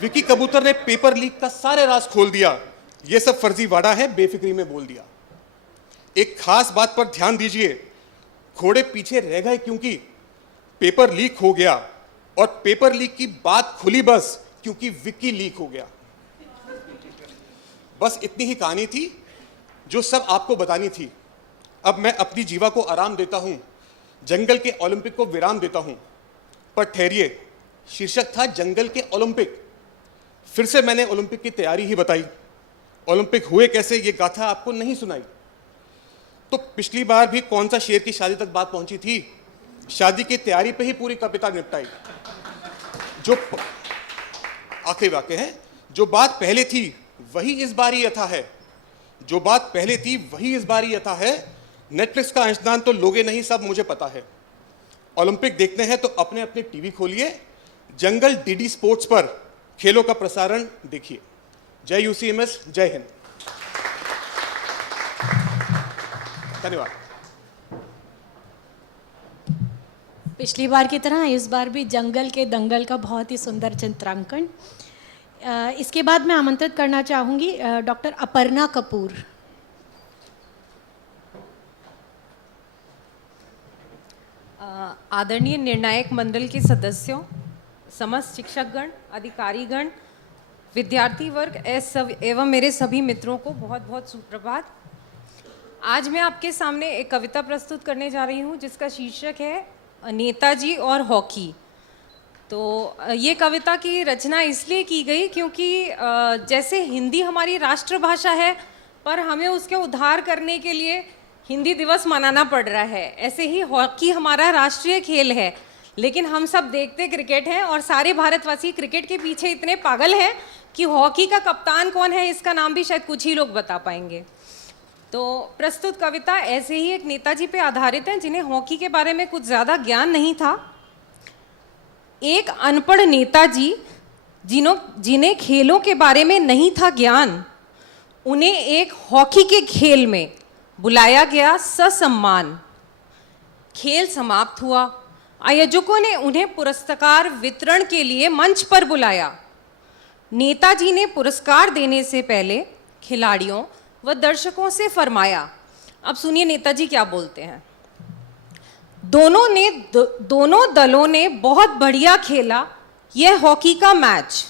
विकी कबूतर ने पेपर लीक का सारे राज खोल दिया। ये सब फर्जीवाड़ा है, बेफिक्री में बोल दिया। एक खास बात पर ध्यान दीजिए, घोड़े पीछे रह गए क्योंकि पेपर लीक हो गया, और पेपर लीक की बात खुली बस क्योंकि विकी लीक हो गया। बस इतनी ही कहानी थी जो सब आपको बतानी थी। अब मैं अपनी जीवा को आराम देता हूं, जंगल के ओलंपिक को विराम देता हूं। पर ठहरिए, शीर्षक था जंगल के ओलंपिक। फिर से मैंने ओलंपिक की तैयारी ही बताई। ओलंपिक हुए कैसे ये गाथा आपको नहीं सुनाई। तो पिछली बार भी कौन सा शेर की शादी तक बात पहुंची थी, शादी की तैयारी पे ही पूरी कविता निपटाई। जो आखिरी वाक्य है, जो बात पहले थी वही इस बार ही यथा है, जो बात पहले थी वही इस बार ही यथा है। नेटफ्लिक्स का अंशदान तो लोगे नहीं, सब मुझे पता है। ओलंपिक देखते हैं तो अपने अपने टीवी खोलिए, जंगल डीडी स्पोर्ट्स पर खेलों का प्रसारण देखिए। जय यूसीएमएस, जय हिंद। धन्यवाद। पिछली बार की तरह इस बार भी जंगल के दंगल का बहुत ही सुंदर चित्रांकन। इसके बाद मैं आमंत्रित करना चाहूँगी डॉक्टर अपर्णा कपूर। आदरणीय निर्णायक मंडल के सदस्यों, समस्त शिक्षकगण, अधिकारीगण, विद्यार्थी वर्ग एवं मेरे सभी मित्रों को बहुत बहुत सुप्रभात। आज मैं आपके सामने एक कविता प्रस्तुत करने जा रही हूँ जिसका शीर्षक है नेताजी और हॉकी। तो ये कविता की रचना इसलिए की गई क्योंकि जैसे हिंदी हमारी राष्ट्रभाषा है, पर हमें उसके उद्धार करने के लिए हिंदी दिवस मनाना पड़ रहा है, ऐसे ही हॉकी हमारा राष्ट्रीय खेल है। लेकिन हम सब देखते क्रिकेट हैं और सारे भारतवासी क्रिकेट के पीछे इतने पागल हैं कि हॉकी का कप्तान कौन है इसका नाम भी शायद कुछ ही लोग बता पाएंगे। तो प्रस्तुत कविता ऐसे ही एक नेताजी पे आधारित है जिन्हें हॉकी के बारे में कुछ ज़्यादा ज्ञान नहीं था। एक अनपढ़ नेताजी जिन्हें खेलों के बारे में नहीं था ज्ञान, उन्हें एक हॉकी के खेल में बुलाया गया ससम्मान। खेल समाप्त हुआ, आयोजकों ने उन्हें पुरस्कार वितरण के लिए मंच पर बुलाया। नेताजी ने पुरस्कार देने से पहले खिलाड़ियों व दर्शकों से फरमाया, अब सुनिए नेताजी क्या बोलते हैं। दोनों दलों ने बहुत बढ़िया खेला यह हॉकी का मैच,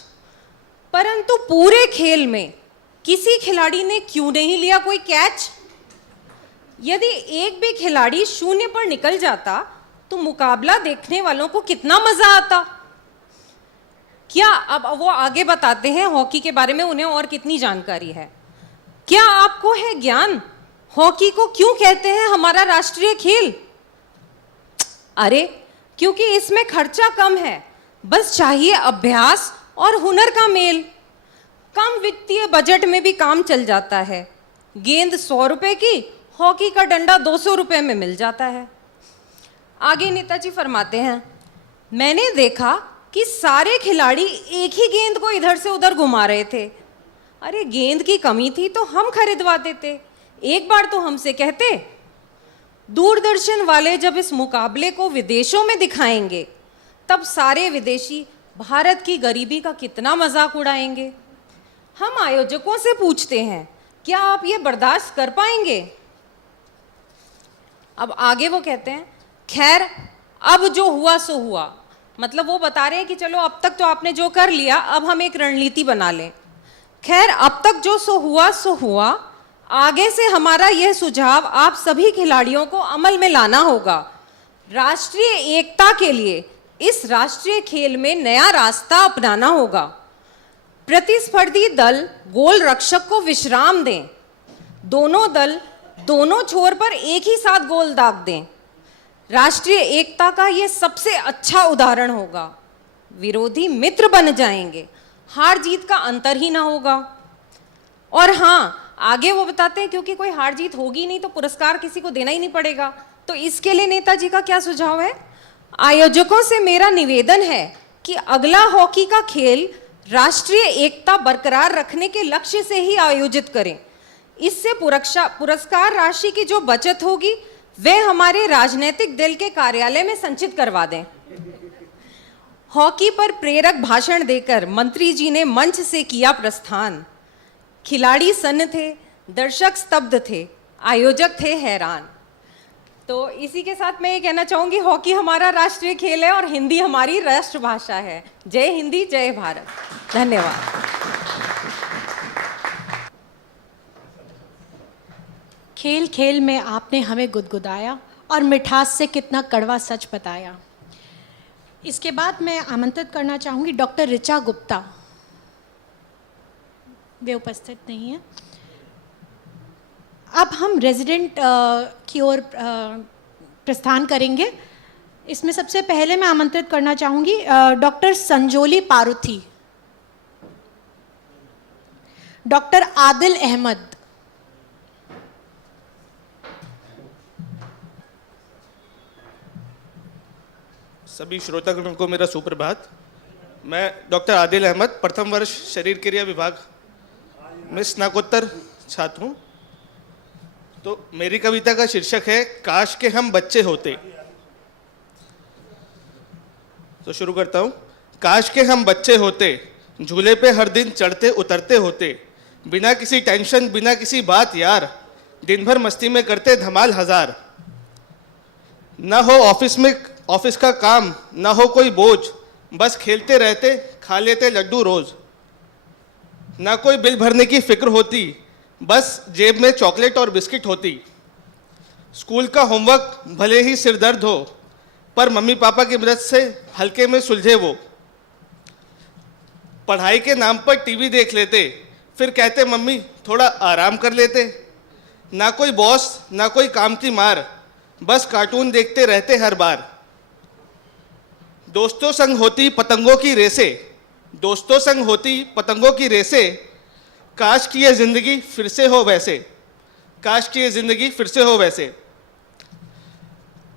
परंतु पूरे खेल में किसी खिलाड़ी ने क्यों नहीं लिया कोई कैच। यदि एक भी खिलाड़ी शून्य पर निकल जाता तो मुकाबला देखने वालों को कितना मजा आता। क्या अब वो आगे बताते हैं हॉकी के बारे में उन्हें और कितनी जानकारी है। क्या आपको है ज्ञान हॉकी को क्यों कहते हैं हमारा राष्ट्रीय खेल? अरे क्योंकि इसमें खर्चा कम है, बस चाहिए अभ्यास और हुनर का मेल। कम वित्तीय बजट में भी काम चल जाता है। गेंद 100 रुपए की, हॉकी का डंडा 200 रुपए में मिल जाता है। आगे नेताजी फरमाते हैं, मैंने देखा कि सारे खिलाड़ी एक ही गेंद को इधर से उधर घुमा रहे थे। अरे गेंद की कमी थी तो हम खरीदवा देते, एक बार तो हमसे कहते, दूरदर्शन वाले जब इस मुकाबले को विदेशों में दिखाएंगे तब सारे विदेशी भारत की गरीबी का कितना मजाक उड़ाएंगे। हम आयोजकों से पूछते हैं, क्या आप ये बर्दाश्त कर पाएंगे? अब आगे वो कहते हैं, खैर अब जो हुआ सो हुआ। मतलब वो बता रहे हैं कि चलो अब तक तो आपने जो कर लिया, अब हम एक रणनीति बना लें। खैर अब तक जो सो हुआ, आगे से हमारा यह सुझाव आप सभी खिलाड़ियों को अमल में लाना होगा। राष्ट्रीय एकता के लिए इस राष्ट्रीय खेल में नया रास्ता अपनाना होगा। प्रतिस्पर्धी दल गोल रक्षक को विश्राम दें, दोनों दल दोनों छोर पर एक ही साथ गोल दाग दें। राष्ट्रीय एकता का यह सबसे अच्छा उदाहरण होगा। विरोधी मित्र बन जाएंगे, हार जीत का अंतर ही ना होगा। और हाँ, आगे वो बताते हैं क्योंकि कोई हार जीत होगी नहीं तो पुरस्कार किसी को देना ही नहीं पड़ेगा। तो इसके लिए नेताजी का क्या सुझाव है? आयोजकों से मेरा निवेदन है कि अगला हॉकी का खेल राष्ट्रीय एकता बरकरार रखने के लक्ष्य से ही आयोजित करें। इससे पुरस्कार राशि की जो बचत होगी वह हमारे राजनीतिक दल के कार्यालय में संचित करवा दें। हॉकी पर प्रेरक भाषण देकर मंत्री जी ने मंच से किया प्रस्थान। खिलाड़ी सन्न थे, दर्शक स्तब्ध थे, आयोजक थे हैरान। तो इसी के साथ मैं ये कहना चाहूंगी, हॉकी हमारा राष्ट्रीय खेल है और हिंदी हमारी राष्ट्रभाषा है। जय हिंदी, जय भारत। धन्यवाद। खेल खेल में आपने हमें गुदगुदाया और मिठास से कितना कड़वा सच बताया। इसके बाद मैं आमंत्रित करना चाहूँगी डॉक्टर ऋचा गुप्ता। वे उपस्थित नहीं हैं। अब हम रेजिडेंट की ओर प्रस्थान करेंगे। इसमें सबसे पहले मैं आमंत्रित करना चाहूँगी डॉक्टर संजोली पारुथी, डॉक्टर आदिल अहमद, सभी श्रोतागणों को मेरा सुप्रभात। मैं डॉक्टर आदिल अहमद, प्रथम वर्ष शरीर क्रिया विभाग में स्नातकोत्तर छात्र हूँ। तो मेरी कविता का शीर्षक है, काश के हम बच्चे होते। तो शुरू करता हूँ। काश के हम बच्चे होते, झूले पे हर दिन चढ़ते उतरते होते, बिना किसी टेंशन बिना किसी बात यार, दिन भर मस्ती में करते धमाल हजार। न हो ऑफिस का काम, न हो कोई बोझ, बस खेलते रहते, खा लेते लड्डू रोज। ना कोई बिल भरने की फिक्र होती, बस जेब में चॉकलेट और बिस्किट होती। स्कूल का होमवर्क भले ही सिर दर्द हो, पर मम्मी पापा की मदद से हल्के में सुलझे वो। पढ़ाई के नाम पर टीवी देख लेते, फिर कहते मम्मी थोड़ा आराम कर लेते। ना कोई बॉस ना कोई काम की मार, बस कार्टून देखते रहते हर बार। दोस्तों संग होती पतंगों की रेसें, दोस्तों संग होती पतंगों की रेसें, काश की ये जिंदगी फिर से हो वैसे, काश की ये जिंदगी फिर से हो वैसे।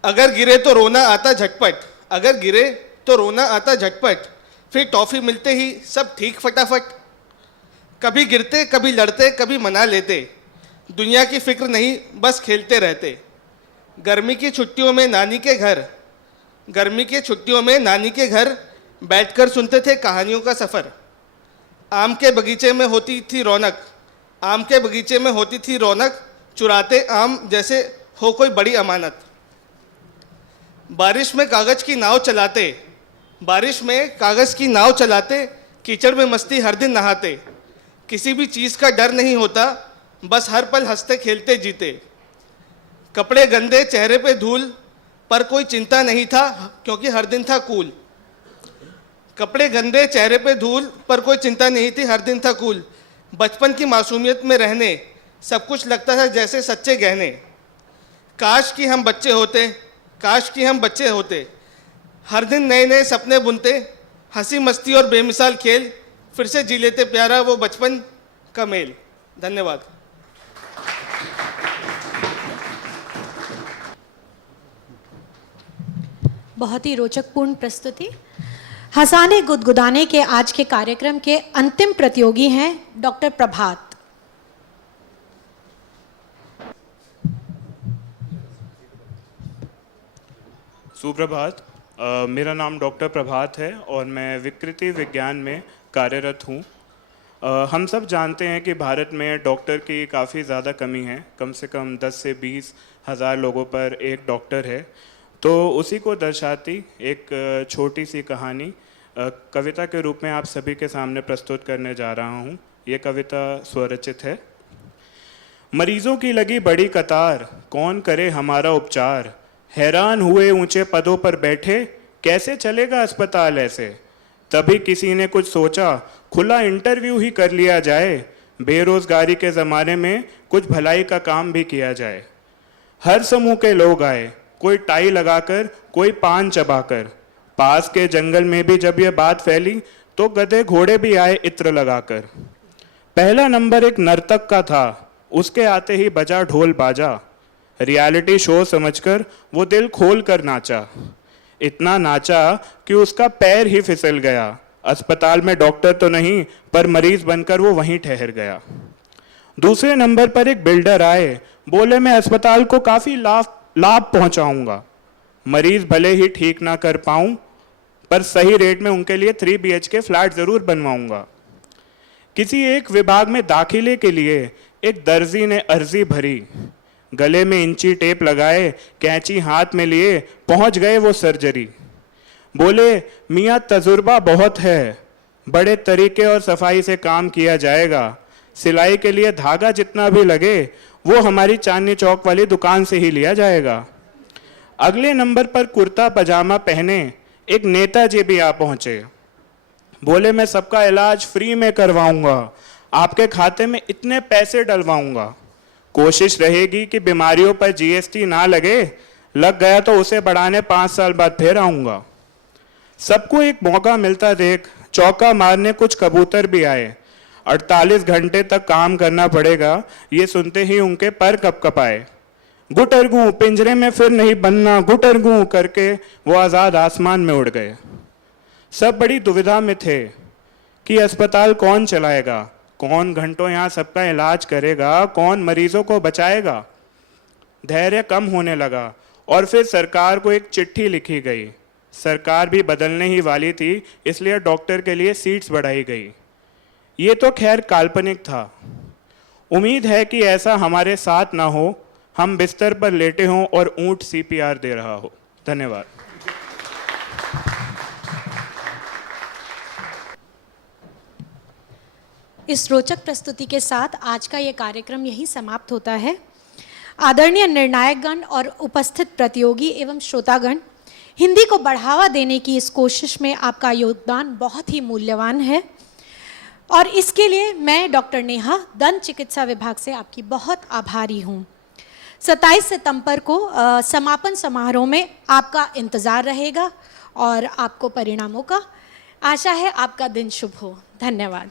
अगर गिरे तो रोना आता झटपट, अगर गिरे तो रोना आता झटपट, फिर टॉफी मिलते ही सब ठीक फटाफट। कभी गिरते कभी लड़ते कभी मना लेते, दुनिया की फिक्र नहीं बस खेलते रहते। गर्मी की छुट्टियों में नानी के घर, गर्मी की छुट्टियों में नानी के घर बैठकर सुनते थे कहानियों का सफ़र। आम के बगीचे में होती थी रौनक, आम के बगीचे में होती थी रौनक, चुराते आम जैसे हो कोई बड़ी अमानत। बारिश में कागज़ की नाव चलाते, बारिश में कागज़ की नाव चलाते, कीचड़ में मस्ती हर दिन नहाते। किसी भी चीज़ का डर नहीं होता, बस हर पल हंसते खेलते जीते। कपड़े गंदे चेहरे पे धूल, पर कोई चिंता नहीं था क्योंकि हर दिन था कूल। कपड़े गंदे चेहरे पे धूल, पर कोई चिंता नहीं थी हर दिन था कूल। बचपन की मासूमियत में रहने सब कुछ लगता था जैसे सच्चे गहने। काश कि हम बच्चे होते, काश कि हम बच्चे होते, हर दिन नए नए सपने बुनते, हंसी मस्ती और बेमिसाल खेल, फिर से जी लेते प्यारा वो बचपन का मेल। धन्यवाद। बहुत ही रोचकपूर्ण प्रस्तुति। हंसाने गुदगुदाने के आज के कार्यक्रम के अंतिम प्रतियोगी हैं डॉक्टर प्रभात। सुप्रभात। मेरा नाम डॉक्टर प्रभात है और मैं विकृति विज्ञान में कार्यरत हूँ। हम सब जानते हैं कि भारत में डॉक्टर की काफ़ी ज़्यादा कमी है। कम से कम 10 से 20 हज़ार लोगों पर एक डॉक्टर है। तो उसी को दर्शाती एक छोटी सी कहानी कविता के रूप में आप सभी के सामने प्रस्तुत करने जा रहा हूँ। ये कविता स्वरचित है। मरीजों की लगी बड़ी कतार, कौन करे हमारा उपचार। हैरान हुए ऊंचे पदों पर बैठे, कैसे चलेगा अस्पताल ऐसे। तभी किसी ने कुछ सोचा, खुला इंटरव्यू ही कर लिया जाए। बेरोजगारी के ज़माने में कुछ भलाई का काम भी किया जाए। हर समूह के लोग आए, कोई टाई लगाकर, कोई पान चबाकर। पास के जंगल में भी जब यह बात फैली तो गधे घोड़े भी आए इत्र लगाकर। पहला नंबर एक नर्तक का था, उसके आते ही बजा ढोल बाजा। रियलिटी शो समझकर वो दिल खोल कर नाचा। इतना नाचा कि उसका पैर ही फिसल गया। अस्पताल में डॉक्टर तो नहीं, पर मरीज बनकर वो वहीं ठहर गया। दूसरे नंबर पर एक बिल्डर आए, बोले मैं अस्पताल को काफ़ी लाभ पहुंचाऊंगा। मरीज भले ही ठीक ना कर पाऊं, पर सही रेट में उनके लिए 3 BHK फ्लैट ज़रूर बनवाऊंगा। किसी एक विभाग में दाखिले के लिए एक दर्जी ने अर्जी भरी। गले में इंची टेप लगाए, कैंची हाथ में लिए पहुंच गए वो सर्जरी। बोले मियाँ तजुर्बा बहुत है, बड़े तरीके और सफाई से काम किया जाएगा। सिलाई के लिए धागा जितना भी लगे वो हमारी चांदनी चौक वाली दुकान से ही लिया जाएगा। अगले नंबर पर कुर्ता पजामा पहने एक नेताजी भी आ पहुंचे। बोले मैं सबका इलाज फ्री में करवाऊंगा, आपके खाते में इतने पैसे डलवाऊंगा। कोशिश रहेगी कि बीमारियों पर GST ना लगे, लग गया तो उसे बढ़ाने 5 साल बाद फिर आऊंगा। सबको एक मौका मिलता देख चौका मारने कुछ कबूतर भी आए। 48 घंटे तक काम करना पड़ेगा, ये सुनते ही उनके पर कपकपाए। गुटरगू पिंजरे में फिर नहीं बनना, गुटरगू करके वो आज़ाद आसमान में उड़ गए। सब बड़ी दुविधा में थे कि अस्पताल कौन चलाएगा, कौन घंटों यहाँ सबका इलाज करेगा, कौन मरीजों को बचाएगा। धैर्य कम होने लगा और फिर सरकार को एक चिट्ठी लिखी गई। सरकार भी बदलने ही वाली थी, इसलिए डॉक्टर के लिए सीट्स बढ़ाई गई। ये तो खैर काल्पनिक था। उम्मीद है कि ऐसा हमारे साथ ना हो, हम बिस्तर पर लेटे हों और ऊंट CPR दे रहा हो। धन्यवाद। इस रोचक प्रस्तुति के साथ आज का ये कार्यक्रम यहीं समाप्त होता है। आदरणीय निर्णायकगण और उपस्थित प्रतियोगी एवं श्रोतागण, हिंदी को बढ़ावा देने की इस कोशिश में आपका योगदान बहुत ही मूल्यवान है और इसके लिए मैं डॉक्टर नेहा, दंत चिकित्सा विभाग से आपकी बहुत आभारी हूँ। 27 सितंबर को समापन समारोह में आपका इंतज़ार रहेगा और आपको परिणामों का आशा है। आपका दिन शुभ हो। धन्यवाद।